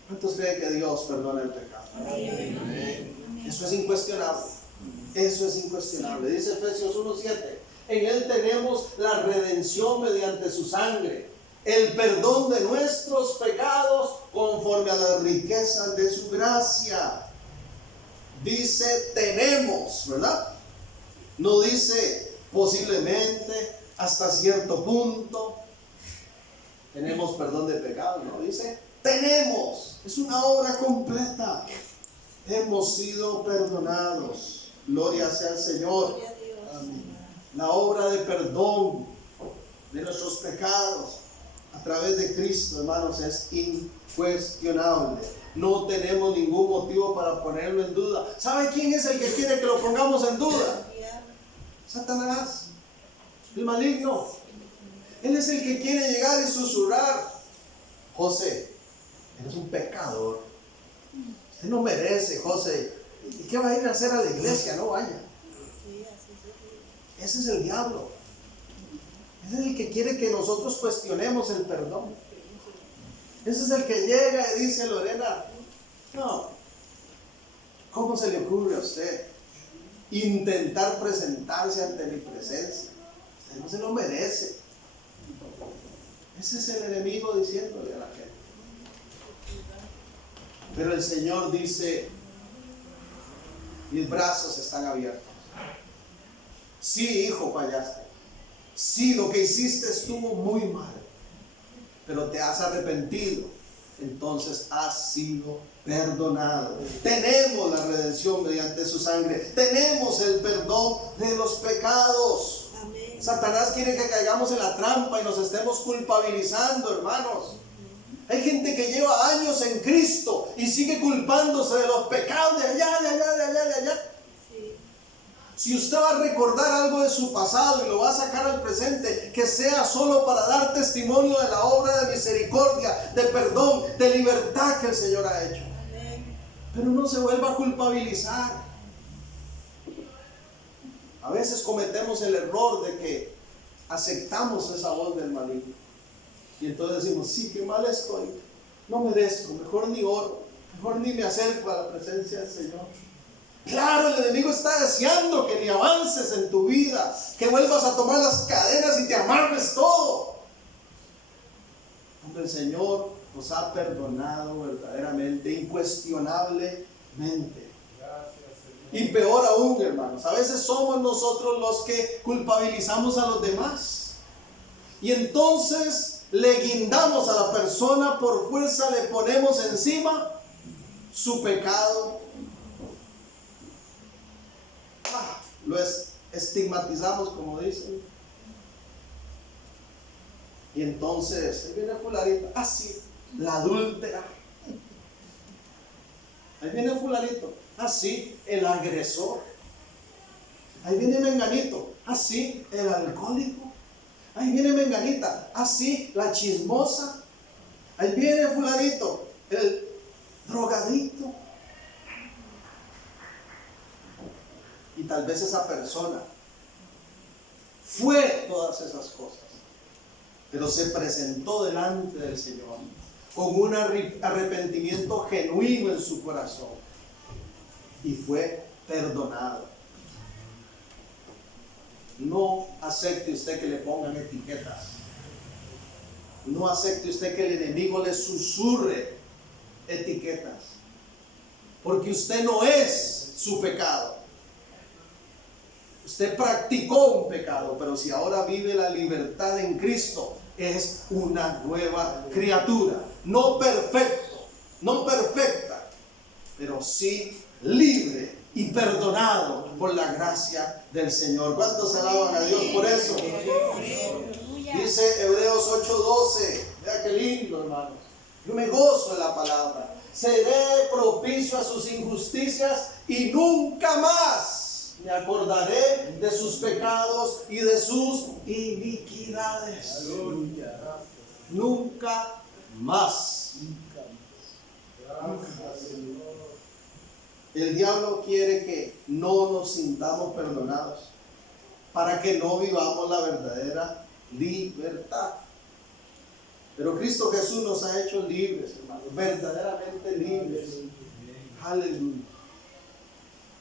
¿Cuántos creen que Dios perdona el pecado? Amén. Eso es incuestionable. Eso es incuestionable. Dice Efesios 1:7. En Él tenemos la redención mediante su sangre, el perdón de nuestros pecados conforme a las riquezas de su gracia. Dice tenemos, ¿verdad? No dice posiblemente, hasta cierto punto tenemos perdón de pecados, no dice tenemos. Es una obra completa. Hemos sido perdonados. Gloria sea al Señor. Gloria a Dios. Amén. La obra de perdón de nuestros pecados a través de Cristo, hermanos, es incuestionable. No tenemos ningún motivo para ponerlo en duda. ¿Sabe quién es el que quiere que lo pongamos en duda? Satanás, el maligno. Él es el que quiere llegar y susurrar: José, eres un pecador. Usted no merece, José. ¿Y qué va a ir a hacer a la iglesia? No vaya. Ese es el diablo. Ese es el que quiere que nosotros cuestionemos el perdón. Ese es el que llega y dice: Lorena, no, ¿cómo se le ocurre a usted intentar presentarse ante mi presencia? Usted no se lo merece. Ese es el enemigo diciéndole a la gente. Pero el Señor dice: mis brazos están abiertos. Sí, hijo, fallaste. Sí, lo que hiciste estuvo muy mal, pero te has arrepentido, entonces has sido perdonado. Tenemos la redención mediante su sangre. Tenemos el perdón de los pecados. Amén. Satanás quiere que caigamos en la trampa y nos estemos culpabilizando, hermanos. Hay gente que lleva años en Cristo y sigue culpándose de los pecados de allá, de allá, de allá, de allá. Sí. Si usted va a recordar algo de su pasado y lo va a sacar al presente, que sea solo para dar testimonio de la obra de misericordia, de perdón, de libertad que el Señor ha hecho. Amén. Pero no se vuelva a culpabilizar. A veces cometemos el error de que aceptamos esa voz del maligno. Y entonces decimos: sí, qué mal estoy. No merezco, mejor ni oro, mejor ni me acerco a la presencia del Señor. Claro, el enemigo está deseando que ni avances en tu vida, que vuelvas a tomar las cadenas y te amarres todo. Cuando el Señor nos ha perdonado verdaderamente, incuestionablemente. Y peor aún, hermanos, a veces somos nosotros los que culpabilizamos a los demás. Y entonces le guindamos a la persona, por fuerza le ponemos encima su pecado. Lo estigmatizamos, como dicen. Y entonces ahí viene fulanito, así, la adúltera. Ahí viene fulanito, así, el agresor. Ahí viene menganito, así, el alcohólico. Ahí viene menganita, así, la chismosa. Ahí viene fulanito, el drogadicto. Y tal vez esa persona fue todas esas cosas, pero se presentó delante del Señor con un arrepentimiento genuino en su corazón y fue perdonado. No acepte usted que le pongan etiquetas. No acepte usted que el enemigo le susurre etiquetas, porque usted no es su pecado. Usted practicó un pecado, pero si ahora vive la libertad en Cristo, es una nueva criatura. No perfecto, no perfecta, pero sí libre y perdonado por la gracia del Señor. ¿Cuántos alaban a Dios por eso? Dice Hebreos 8:12. Vea qué lindo, hermanos. Yo me gozo en la palabra. Seré propicio a sus injusticias y nunca más me acordaré de sus pecados y de sus iniquidades. Aleluya. Nunca más. El diablo quiere que no nos sintamos perdonados para que no vivamos la verdadera libertad. Pero Cristo Jesús nos ha hecho libres, hermanos, verdaderamente libres. Aleluya.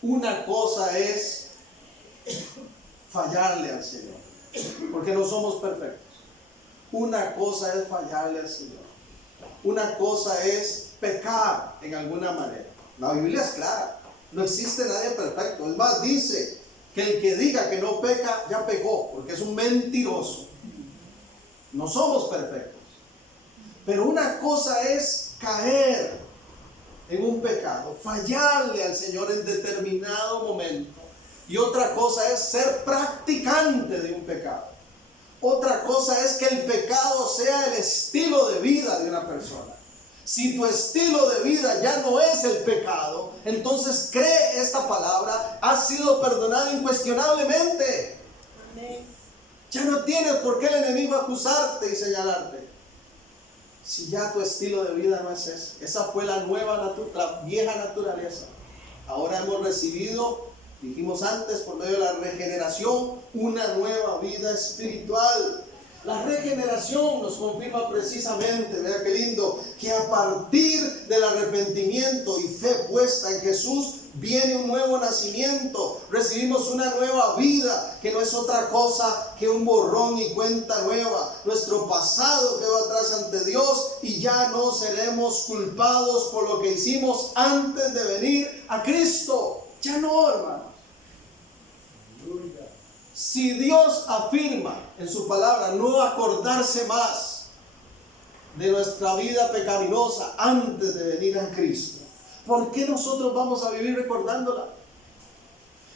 Una cosa es fallarle al Señor, porque no somos perfectos. Una cosa es fallarle al Señor. Una cosa es pecar en alguna manera. La Biblia es clara. No existe nadie perfecto. Es más, dice que el que diga que no peca, ya pecó, porque es un mentiroso. No somos perfectos. Pero una cosa es caer en un pecado, fallarle al Señor en determinado momento. Y otra cosa es ser practicante de un pecado. Otra cosa es que el pecado sea el estilo de vida de una persona. Si tu estilo de vida ya no es el pecado, entonces cree esta palabra, has sido perdonado incuestionablemente. Amén. Ya no tienes por qué el enemigo acusarte y señalarte. Si ya tu estilo de vida no es ese. Esa fue la vieja naturaleza. Ahora hemos recibido, dijimos antes, por medio de la regeneración, una nueva vida espiritual. La regeneración nos confirma precisamente, vea qué lindo, que a partir del arrepentimiento y fe puesta en Jesús, viene un nuevo nacimiento. Recibimos una nueva vida, que no es otra cosa que un borrón y cuenta nueva. Nuestro pasado quedó atrás ante Dios y ya no seremos culpados por lo que hicimos antes de venir a Cristo. Ya no, hermano. Si Dios afirma en su palabra no acordarse más de nuestra vida pecaminosa antes de venir a Cristo, ¿por qué nosotros vamos a vivir recordándola?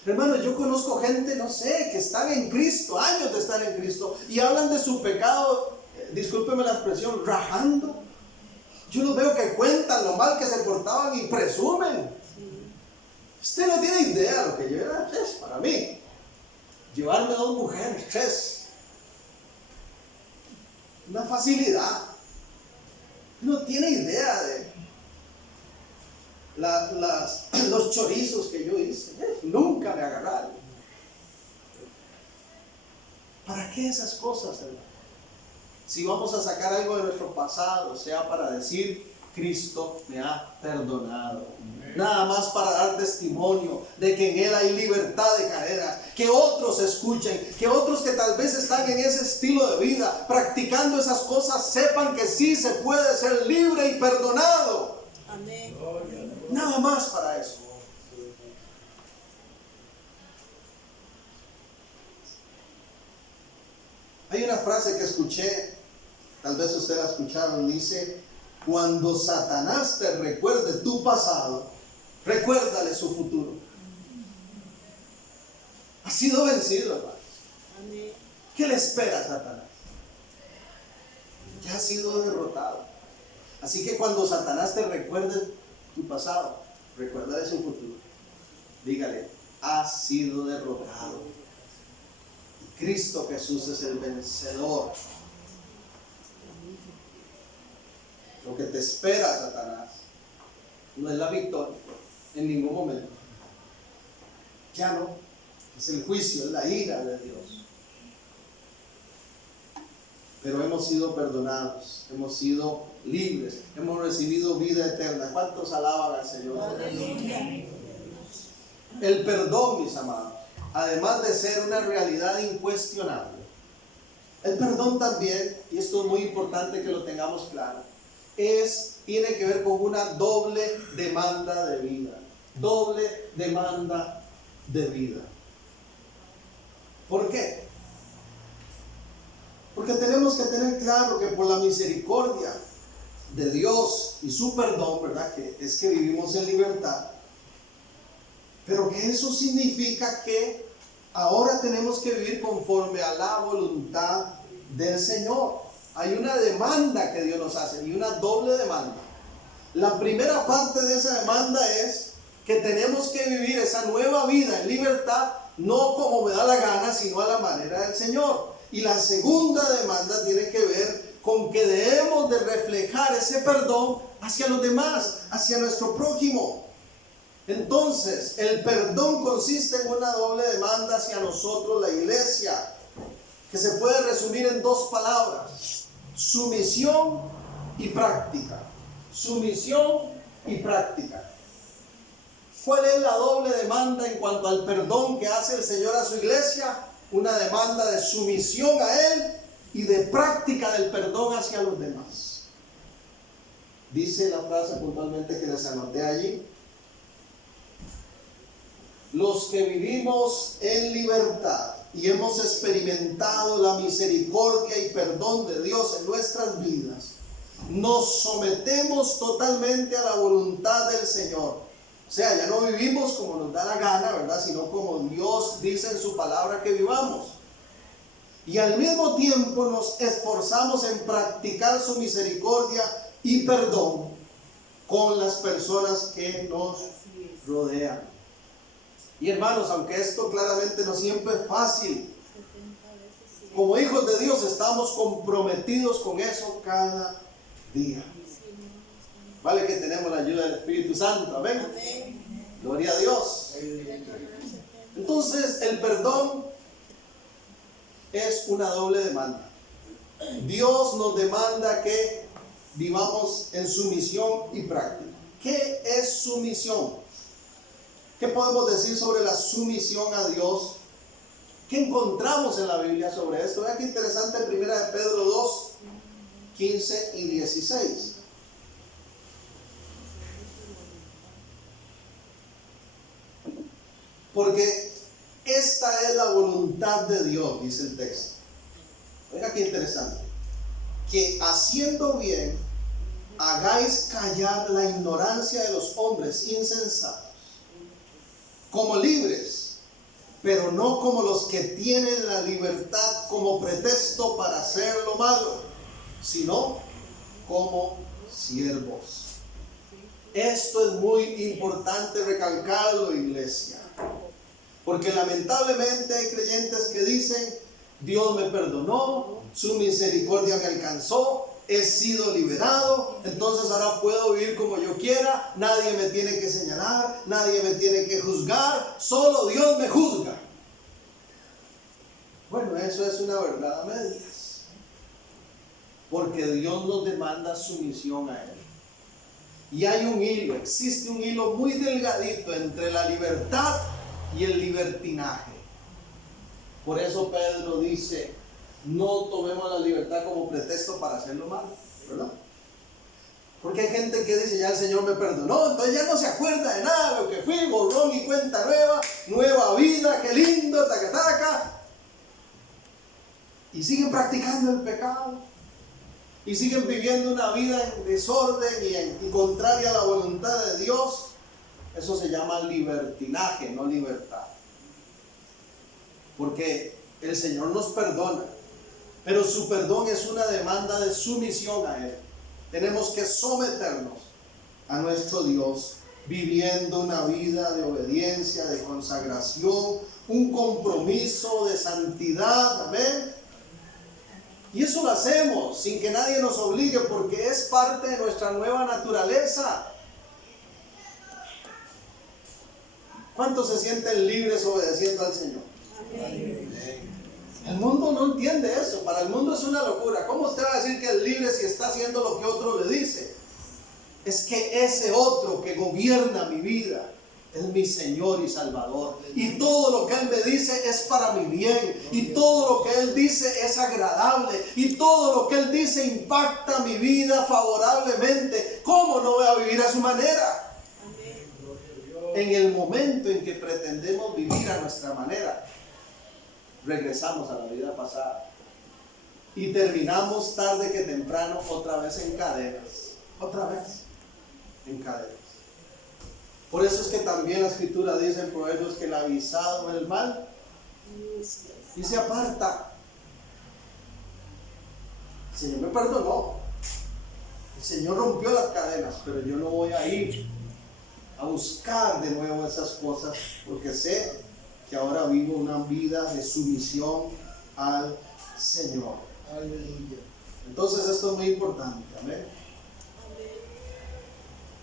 Hermano, yo conozco gente, no sé, que están en Cristo, años de estar en Cristo, y hablan de su pecado, discúlpeme la expresión, rajando. Yo los veo que cuentan lo mal que se portaban y presumen. Usted no tiene idea de lo que yo era para mí. Llevarme 2 mujeres, 3. Una facilidad. No tiene idea de los chorizos que yo hice. Nunca me agarraron. ¿Para qué esas cosas, hermano? Si vamos a sacar algo de nuestro pasado, sea para decir, Cristo me ha perdonado. Nada más para dar testimonio de que en Él hay libertad de cadena, que otros escuchen, que otros que tal vez están en ese estilo de vida, practicando esas cosas, sepan que sí se puede ser libre y perdonado. Amén. Nada más para eso. Hay una frase que escuché, tal vez usted la ha escuchado, dice: cuando Satanás te recuerde tu pasado, recuérdale su futuro. Ha sido vencido, hermano. Amén. ¿Qué le espera a Satanás? Ya ha sido derrotado. Así que cuando Satanás te recuerde tu pasado, recuérdale su futuro. Dígale, has sido derrotado. Cristo Jesús es el vencedor. Lo que te espera, Satanás, no es la victoria en ningún momento. Ya no. Es el juicio, es la ira de Dios. Pero hemos sido perdonados, hemos sido libres, hemos recibido vida eterna. ¿Cuántos alaban al Señor? Aleluya. El perdón, mis amados, además de ser una realidad incuestionable, el perdón también, y esto es muy importante que lo tengamos claro, tiene que ver con una doble demanda de vida. Doble demanda de vida. ¿Por qué? Porque tenemos que tener claro que por la misericordia de Dios y su perdón, ¿verdad? Que es que vivimos en libertad. Pero que eso significa que ahora tenemos que vivir conforme a la voluntad del Señor. Hay una demanda que Dios nos hace y una doble demanda. La primera parte de esa demanda es que tenemos que vivir esa nueva vida en libertad, no como me da la gana, sino a la manera del Señor. Y la segunda demanda tiene que ver con que debemos de reflejar ese perdón hacia los demás, hacia nuestro prójimo. Entonces, el perdón consiste en una doble demanda hacia nosotros, la iglesia, que se puede resumir en dos palabras: sumisión y práctica. Sumisión y práctica. ¿Cuál es la doble demanda en cuanto al perdón que hace el Señor a su iglesia? Una demanda de sumisión a Él y de práctica del perdón hacia los demás. Dice la frase puntualmente que les anoté allí: los que vivimos en libertad y hemos experimentado la misericordia y perdón de Dios en nuestras vidas, nos sometemos totalmente a la voluntad del Señor. O sea, ya no vivimos como nos da la gana, ¿verdad? Sino como Dios dice en su palabra que vivamos. Y al mismo tiempo nos esforzamos en practicar su misericordia y perdón con las personas que nos rodean. Y hermanos, aunque esto claramente no siempre es fácil, como hijos de Dios estamos comprometidos con eso cada día. Vale que tenemos la ayuda del Espíritu Santo, amén. Gloria a Dios. Entonces, el perdón es una doble demanda. Dios nos demanda que vivamos en sumisión y práctica. ¿Qué es sumisión? ¿Qué podemos decir sobre la sumisión a Dios? ¿Qué encontramos en la Biblia sobre esto? Vean qué interesante en 1 de Pedro 2, 15 y 16. Porque esta es la voluntad de Dios, dice el texto. Oiga qué interesante. Que haciendo bien, hagáis callar la ignorancia de los hombres insensatos, como libres, pero no como los que tienen la libertad como pretexto para hacer lo malo, sino como siervos. Esto es muy importante recalcarlo, iglesia. Porque lamentablemente hay creyentes que dicen: Dios me perdonó, su misericordia me alcanzó, he sido liberado, entonces ahora puedo vivir como yo quiera, nadie me tiene que señalar, nadie me tiene que juzgar, solo Dios me juzga. Bueno, eso es una verdad a medias, porque Dios nos demanda sumisión a Él. Y hay un hilo, existe un hilo muy delgadito entre la libertad y el libertinaje. Por eso Pedro dice: no tomemos la libertad como pretexto para hacer lo malo, ¿verdad? Porque hay gente que dice: ya el Señor me perdonó, entonces ya no se acuerda de nada, lo que fui, borrón y cuenta nueva, nueva vida, qué lindo, taca taca. Y siguen practicando el pecado, y siguen viviendo una vida en desorden y contraria a la voluntad de Dios. Eso se llama libertinaje, no libertad. Porque el Señor nos perdona, pero su perdón es una demanda de sumisión a Él. Tenemos que someternos a nuestro Dios, viviendo una vida de obediencia, de consagración, un compromiso de santidad, amén. Y eso lo hacemos sin que nadie nos obligue, porque es parte de nuestra nueva naturaleza. ¿Cuántos se sienten libres obedeciendo al Señor? Amén. El mundo no entiende eso. Para el mundo es una locura. ¿Cómo usted va a decir que es libre si está haciendo lo que otro le dice? Es que ese otro que gobierna mi vida es mi Señor y Salvador. Y todo lo que Él me dice es para mi bien. Y todo lo que Él dice es agradable. Y todo lo que Él dice impacta mi vida favorablemente. ¿Cómo no voy a vivir a su manera? En el momento en que pretendemos vivir a nuestra manera, regresamos a la vida pasada. Y terminamos tarde que temprano otra vez en cadenas. Otra vez en cadenas. Por eso es que también la Escritura dice en Proverbios que el avisado del mal y se aparta. El Señor me perdonó. El Señor rompió las cadenas, pero yo no voy a ir a buscar de nuevo esas cosas, porque sé que ahora vivo una vida de sumisión al Señor. Aleluya. Entonces esto es muy importante, amén.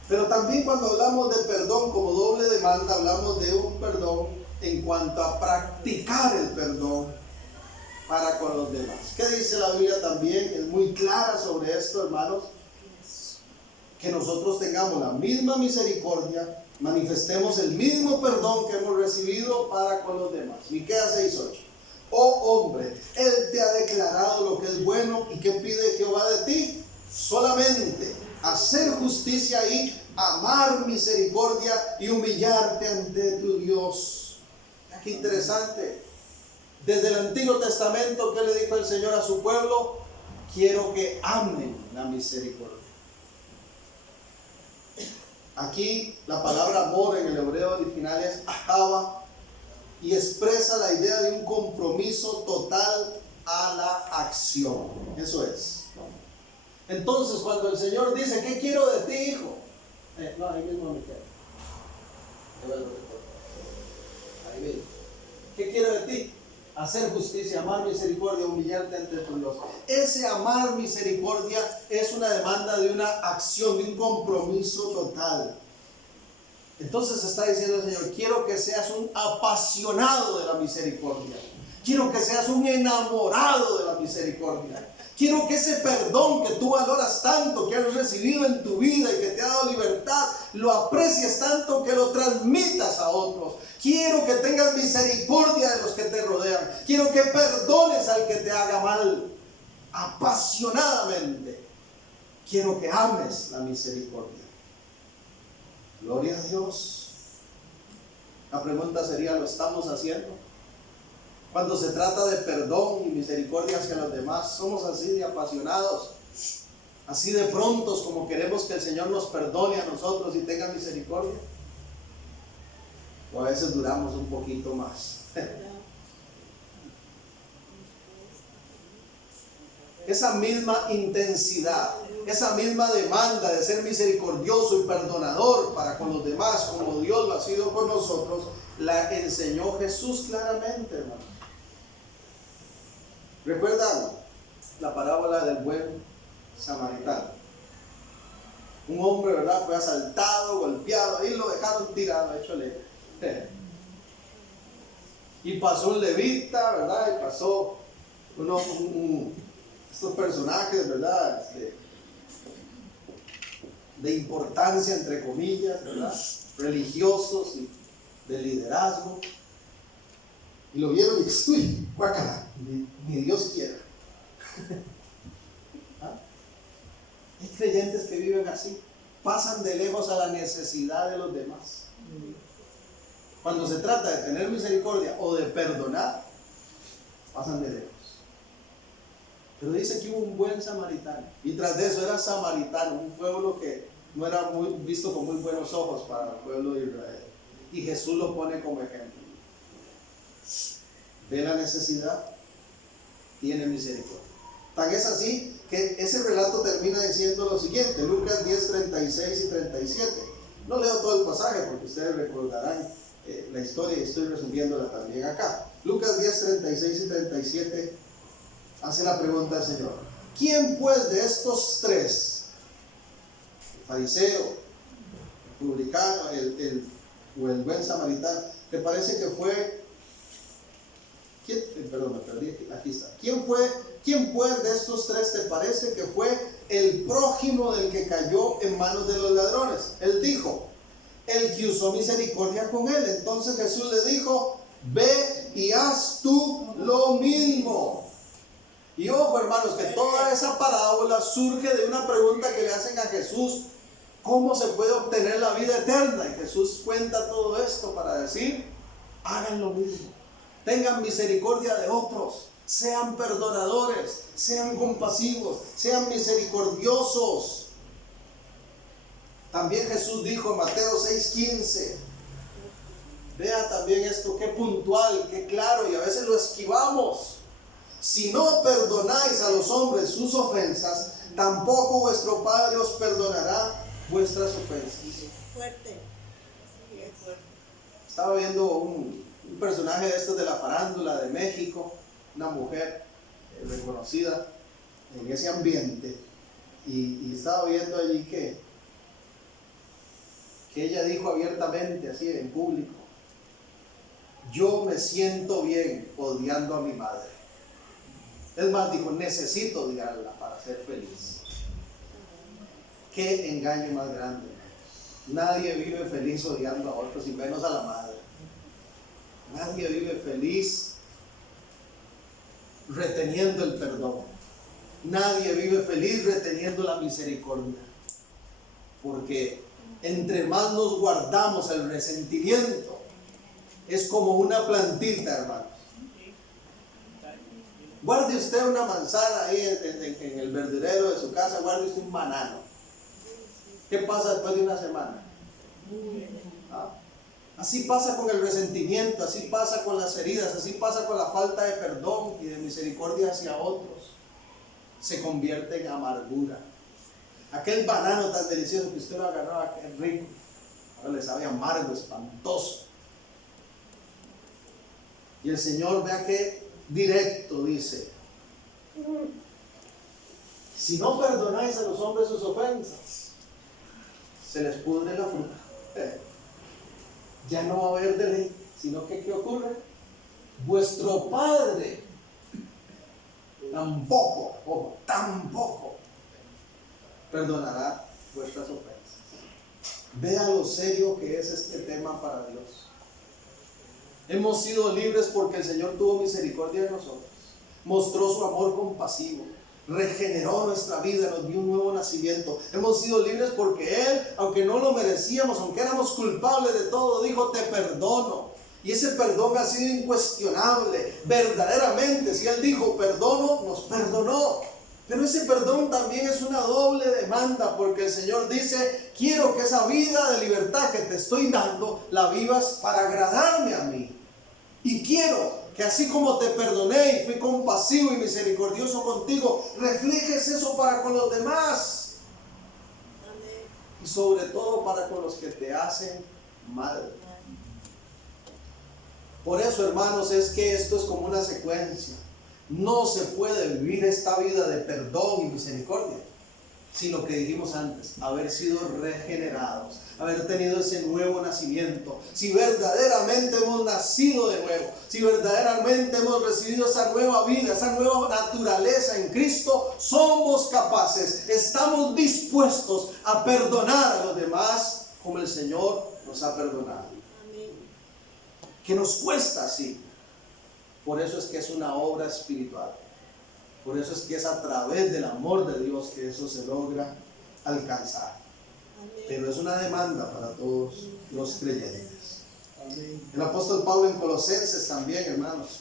Pero también cuando hablamos de perdón como doble demanda, hablamos de un perdón en cuanto a practicar el perdón para con los demás. ¿Qué dice la Biblia también? Es muy clara sobre esto, hermanos. Que nosotros tengamos la misma misericordia, manifestemos el mismo perdón que hemos recibido para con los demás. Miqueas 6:8. Oh hombre, Él te ha declarado lo que es bueno, y ¿qué pide Jehová de ti? Solamente hacer justicia y amar misericordia y humillarte ante tu Dios. Qué interesante. Desde el Antiguo Testamento, ¿qué le dijo el Señor a su pueblo? Quiero que amen la misericordia. Aquí la palabra amor en el hebreo original es ahava, y expresa la idea de un compromiso total a la acción. Eso es. Entonces, cuando el Señor dice, ¿qué quiero de ti, hijo? No, ahí mismo me quedo. Ahí mismo. ¿Qué quiero de ti? Hacer justicia, amar misericordia, humillarte ante tu Dios. Ese amar misericordia es una demanda de una acción, de un compromiso total. Entonces está diciendo el Señor, quiero que seas un apasionado de la misericordia. Quiero que seas un enamorado de la misericordia. Quiero que ese perdón que tú valoras tanto, que has recibido en tu vida y que te ha dado libertad, lo aprecies tanto que lo transmitas a otros. Quiero que tengas misericordia de los que te rodean. Quiero que perdones al que te haga mal. Apasionadamente. Quiero que ames la misericordia. Gloria a Dios. La pregunta sería, ¿lo estamos haciendo? Cuando se trata de perdón y misericordia hacia los demás, ¿somos así de apasionados? Así de prontos como queremos que el Señor nos perdone a nosotros y tenga misericordia. O a veces duramos un poquito más. Esa misma intensidad, esa misma demanda de ser misericordioso y perdonador para con los demás, como Dios lo ha sido con nosotros, la enseñó Jesús claramente, hermano. ¿Recuerdan la parábola del buen samaritano? Un hombre, ¿verdad?, fue asaltado, golpeado, y lo dejaron tirado, hecho leña. Y pasó un levita, ¿verdad? Y pasó estos personajes, ¿verdad?, de importancia, entre comillas, ¿verdad?, religiosos y de liderazgo. Y lo vieron y, uy, guácala, ni Dios quiera. ¿Ah? Hay creyentes que viven así, pasan de lejos a la necesidad de los demás. Cuando se trata de tener misericordia o de perdonar, pasan de lejos. Pero dice que hubo un buen samaritano, y tras de eso era samaritano, un pueblo que no era visto con muy buenos ojos para el pueblo de Israel. Y Jesús lo pone como ejemplo. Ve la necesidad, tiene misericordia. Tan es así que ese relato termina diciendo lo siguiente, Lucas 10, 36 y 37. No leo todo el pasaje porque ustedes recordarán la historia y estoy resumiéndola también acá. Lucas 10, 36 y 37 hace la pregunta al Señor: ¿quién pues de estos tres, el fariseo, el publicano o el buen samaritano, te parece que fue... Perdón, me perdí, aquí está. ¿Quién pues de estos tres te parece que fue el prójimo del que cayó en manos de los ladrones? Él dijo, el que usó misericordia con él. Entonces Jesús le dijo, ve y haz tú lo mismo. Y ojo, hermanos, que toda esa parábola surge de una pregunta que le hacen a Jesús: ¿cómo se puede obtener la vida eterna? Y Jesús cuenta todo esto para decir, hagan lo mismo. tengan misericordia de otros, sean perdonadores, sean compasivos, sean misericordiosos. También Jesús dijo en Mateo 6:15, vea también esto, qué puntual, qué claro, y a veces lo esquivamos. Si no perdonáis a los hombres sus ofensas, tampoco vuestro Padre os perdonará vuestras ofensas. Fuerte. Sí, es fuerte. Estaba viendo un personaje de estos de la farándula de México, una mujer reconocida en ese ambiente, y estaba viendo allí que ella dijo abiertamente, así en público, yo me siento bien odiando a mi madre. Es más, dijo, necesito odiarla para ser feliz. Qué engaño más grande. Nadie vive feliz odiando a otros, y menos a la madre. Nadie vive feliz reteniendo el perdón. Nadie vive feliz reteniendo la misericordia. Porque entre más nos guardamos el resentimiento, es como una plantita, hermanos. Guarde usted una manzana ahí en el verdurero de su casa, guarde usted un banano. ¿Qué pasa después de una semana? ¿Ah? Así pasa con el resentimiento, así pasa con las heridas, así pasa con la falta de perdón y de misericordia hacia otros. Se convierte en amargura. Aquel banano tan delicioso que usted lo agarraba, que es rico, ahora le sabe amargo, espantoso. Y el Señor, vea que directo dice, si no perdonáis a los hombres sus ofensas, se les pudre la fruta. Ya no va a haber deleite, sino que ¿qué ocurre? Vuestro Padre tampoco perdonará vuestras ofensas. Vea lo serio que es este tema para Dios. Hemos sido libres porque el Señor tuvo misericordia de nosotros, mostró su amor compasivo, regeneró nuestra vida, nos dio un nuevo nacimiento. Hemos sido libres porque Él, aunque no lo merecíamos, aunque éramos culpables de todo, dijo, te perdono. Y ese perdón ha sido incuestionable, verdaderamente. Si Él dijo perdono, nos perdonó. Pero ese perdón también es una doble demanda, porque el Señor dice, quiero que esa vida de libertad que te estoy dando, la vivas para agradarme a mí. Y quiero que así como te perdoné y fui compasivo y misericordioso contigo, reflejes eso para con los demás. Amén. Y sobre todo para con los que te hacen mal. Por eso, hermanos, es que esto es como una secuencia. No se puede vivir esta vida de perdón y misericordia sin lo que dijimos antes, haber sido regenerados, haber tenido ese nuevo nacimiento. Si verdaderamente hemos nacido de nuevo, si verdaderamente hemos recibido esa nueva vida, esa nueva naturaleza en Cristo, somos capaces, estamos dispuestos a perdonar a los demás como el Señor nos ha perdonado. Amén. Que nos cuesta así. Por eso es que es una obra espiritual. Por eso es que es a través del amor de Dios que eso se logra alcanzar. Amén. Pero es una demanda para todos los creyentes. Amén. El apóstol Pablo en Colosenses también, hermanos,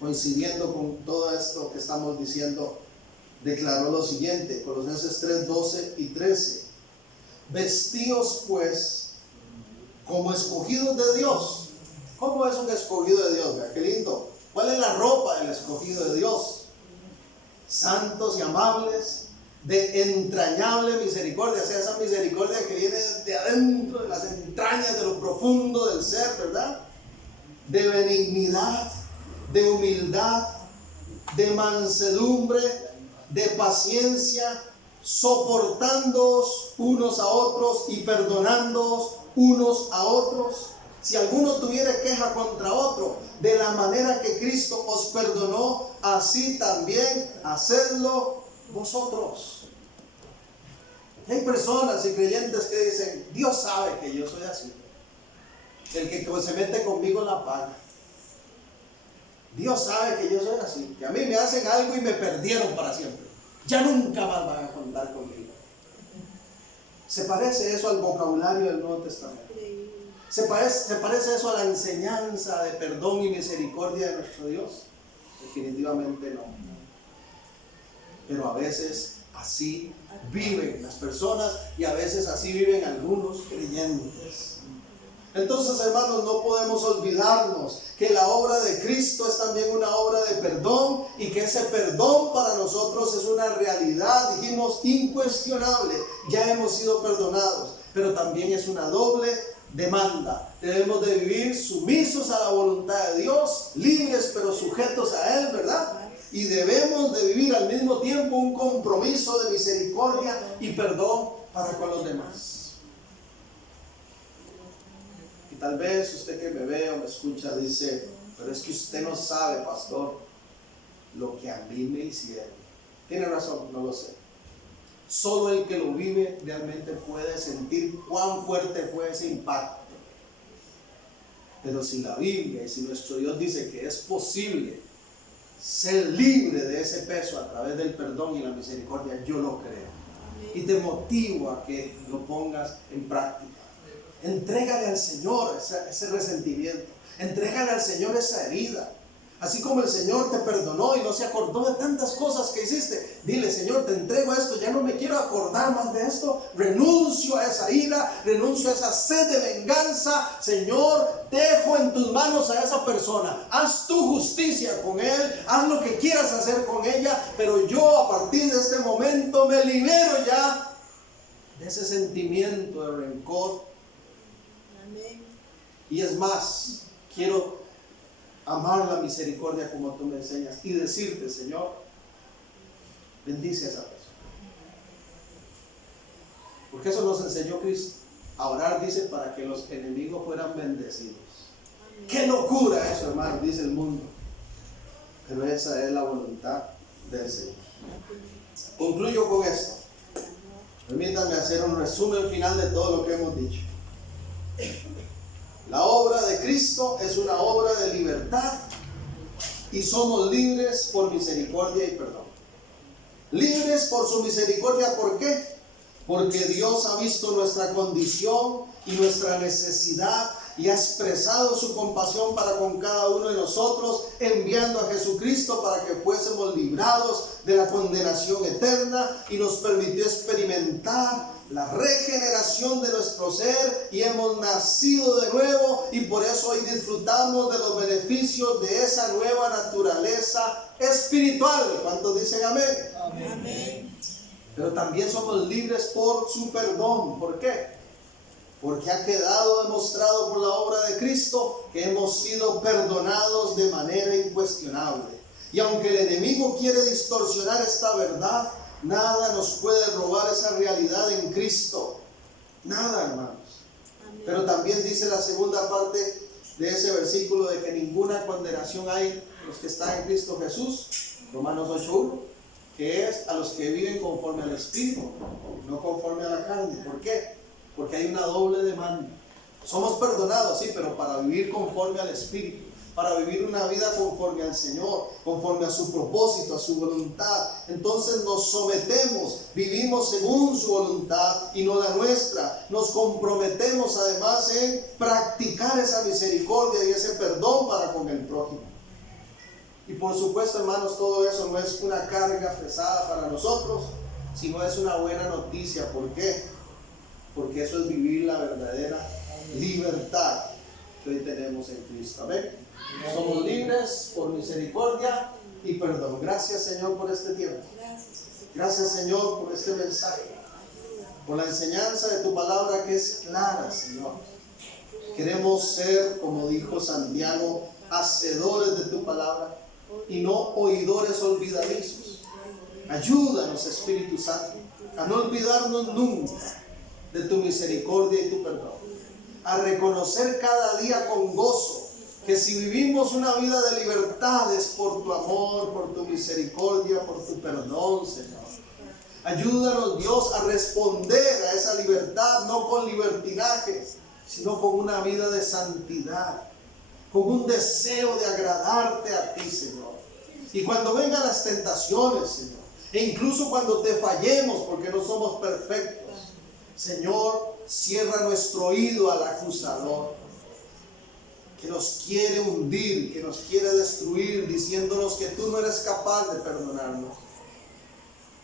coincidiendo con todo esto que estamos diciendo, declaró lo siguiente, Colosenses 3, 12 y 13. Vestíos pues como escogidos de Dios. ¿Cómo es un escogido de Dios? Vea, qué lindo. ¿Cuál es la ropa del escogido de Dios? Santos y amables, de entrañable misericordia, o sea, esa misericordia que viene de adentro, de las entrañas, de lo profundo del ser, ¿verdad? De benignidad, de humildad, de mansedumbre, de paciencia, soportándoos unos a otros y perdonándoos unos a otros. Si alguno tuviera queja contra otro, de la manera que Cristo os perdonó, así también hacedlo vosotros. Hay personas y creyentes que dicen, Dios sabe que yo soy así. El que se mete conmigo la paga. Dios sabe que yo soy así, que a mí me hacen algo y me perdieron para siempre. Ya nunca más van a contar conmigo. ¿Se parece eso al vocabulario del Nuevo Testamento? ¿Se parece eso a la enseñanza de perdón y misericordia de nuestro Dios? Definitivamente no. Pero a veces así viven las personas y a veces así viven algunos creyentes. Entonces, hermanos, no podemos olvidarnos que la obra de Cristo es también una obra de perdón y que ese perdón para nosotros es una realidad, dijimos, incuestionable. Ya hemos sido perdonados, pero también es una doble demanda. Debemos de vivir sumisos a la voluntad de Dios, libres pero sujetos a Él, ¿verdad? Y debemos de vivir al mismo tiempo un compromiso de misericordia y perdón para con los demás. Y tal vez usted que me ve o me escucha dice, pero es que usted no sabe, pastor, lo que a mí me hicieron. Tiene razón, no lo sé. Solo el que lo vive realmente puede sentir cuán fuerte fue ese impacto. Pero si la Biblia y si nuestro Dios dice que es posible ser libre de ese peso a través del perdón y la misericordia, yo lo creo. Y te motivo a que lo pongas en práctica. Entrégale al Señor ese resentimiento. Entrégale al Señor esa herida. Así como el Señor te perdonó y no se acordó de tantas cosas que hiciste, dile: Señor, te entrego esto, ya no me quiero acordar más de esto, renuncio a esa ira, renuncio a esa sed de venganza. Señor, dejo en tus manos a esa persona, haz tu justicia con él, haz lo que quieras hacer con ella, pero yo a partir de este momento me libero ya de ese sentimiento de rencor. Amén. Y es más, quiero amar la misericordia como tú me enseñas y decirte: Señor, bendice a esa persona. Porque eso nos enseñó Cristo. A orar, dice, para que los enemigos fueran bendecidos. Amén. ¡Qué locura eso, hermano! Dice el mundo. Pero esa es la voluntad del Señor. Concluyo con esto. Permítanme hacer un resumen final de todo lo que hemos dicho. La obra de Cristo es una obra de libertad y somos libres por misericordia y perdón. Libres por su misericordia, ¿por qué? Porque Dios ha visto nuestra condición y nuestra necesidad y ha expresado su compasión para con cada uno de nosotros, enviando a Jesucristo para que fuésemos librados de la condenación eterna, y nos permitió experimentar la regeneración de nuestro ser y hemos nacido de nuevo, y por eso hoy disfrutamos de los beneficios de esa nueva naturaleza espiritual. ¿Cuántos dicen amén? Amén. Amén. Pero también somos libres por su perdón. ¿Por qué? Porque ha quedado demostrado por la obra de Cristo que hemos sido perdonados de manera incuestionable. Y aunque el enemigo quiere distorsionar esta verdad, nada nos puede robar esa realidad en Cristo. Nada, hermanos. Amén. Pero también dice la segunda parte de ese versículo de que ninguna condenación hay en los que están en Cristo Jesús. Romanos 8:1, que es a los que viven conforme al Espíritu, no conforme a la carne. ¿Por qué? Porque hay una doble demanda. Somos perdonados, sí, pero para vivir conforme al Espíritu, para vivir una vida conforme al Señor, conforme a su propósito, a su voluntad. Entonces nos sometemos, vivimos según su voluntad y no la nuestra. Nos comprometemos además en practicar esa misericordia y ese perdón para con el prójimo. Y por supuesto, hermanos, todo eso no es una carga pesada para nosotros, sino es una buena noticia. ¿Por qué? Porque eso es vivir la verdadera libertad que hoy tenemos en Cristo. Amén. Somos libres por misericordia y perdón. Gracias, Señor, por este tiempo. Gracias, Señor, por este mensaje, por la enseñanza de tu palabra que es clara, Señor. Queremos ser, como dijo Santiago, hacedores de tu palabra y no oidores olvidadizos. Ayúdanos, Espíritu Santo, a no olvidarnos nunca de tu misericordia y tu perdón, a reconocer cada día con gozo que si vivimos una vida de libertad es por tu amor, por tu misericordia, por tu perdón, Señor. Ayúdanos, Dios, a responder a esa libertad, no con libertinaje, sino con una vida de santidad, con un deseo de agradarte a ti, Señor. Y cuando vengan las tentaciones, Señor, e incluso cuando te fallemos, porque no somos perfectos, Señor, cierra nuestro oído al acusador, que nos quiere hundir, que nos quiere destruir, diciéndonos que tú no eres capaz de perdonarnos.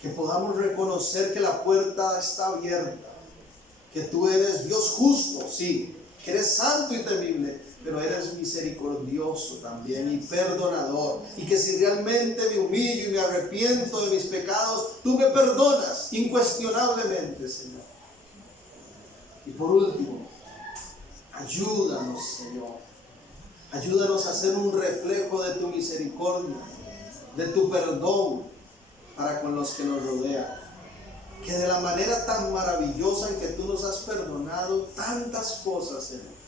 Que podamos reconocer que la puerta está abierta, que tú eres Dios justo, sí, que eres santo y temible, pero eres misericordioso también y perdonador. Y que si realmente me humillo y me arrepiento de mis pecados, tú me perdonas incuestionablemente, Señor. Y por último, ayúdanos, Señor. Ayúdanos a ser un reflejo de tu misericordia, de tu perdón para con los que nos rodean. Que de la manera tan maravillosa en que tú nos has perdonado tantas cosas, Señor.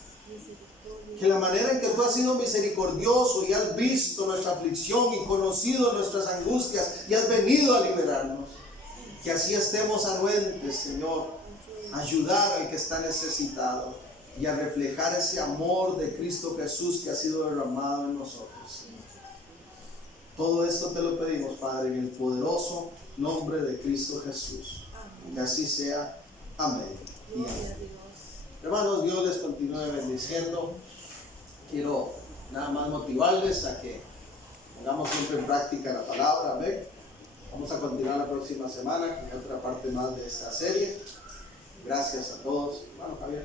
Que la manera en que tú has sido misericordioso y has visto nuestra aflicción y conocido nuestras angustias y has venido a liberarnos. Que así estemos anuentes, Señor, a ayudar al que está necesitado y a reflejar ese amor de Cristo Jesús que ha sido derramado en nosotros, Señor. Todo esto te lo pedimos, Padre, en el poderoso nombre de Cristo Jesús. Que así sea. Amén. Y amén. Hermanos, Dios les continúe bendiciendo. Quiero nada más motivarles a que pongamos siempre en práctica la palabra. Amén. Vamos a continuar la próxima semana con otra parte más de esta serie. Gracias a todos. Hermano Javier.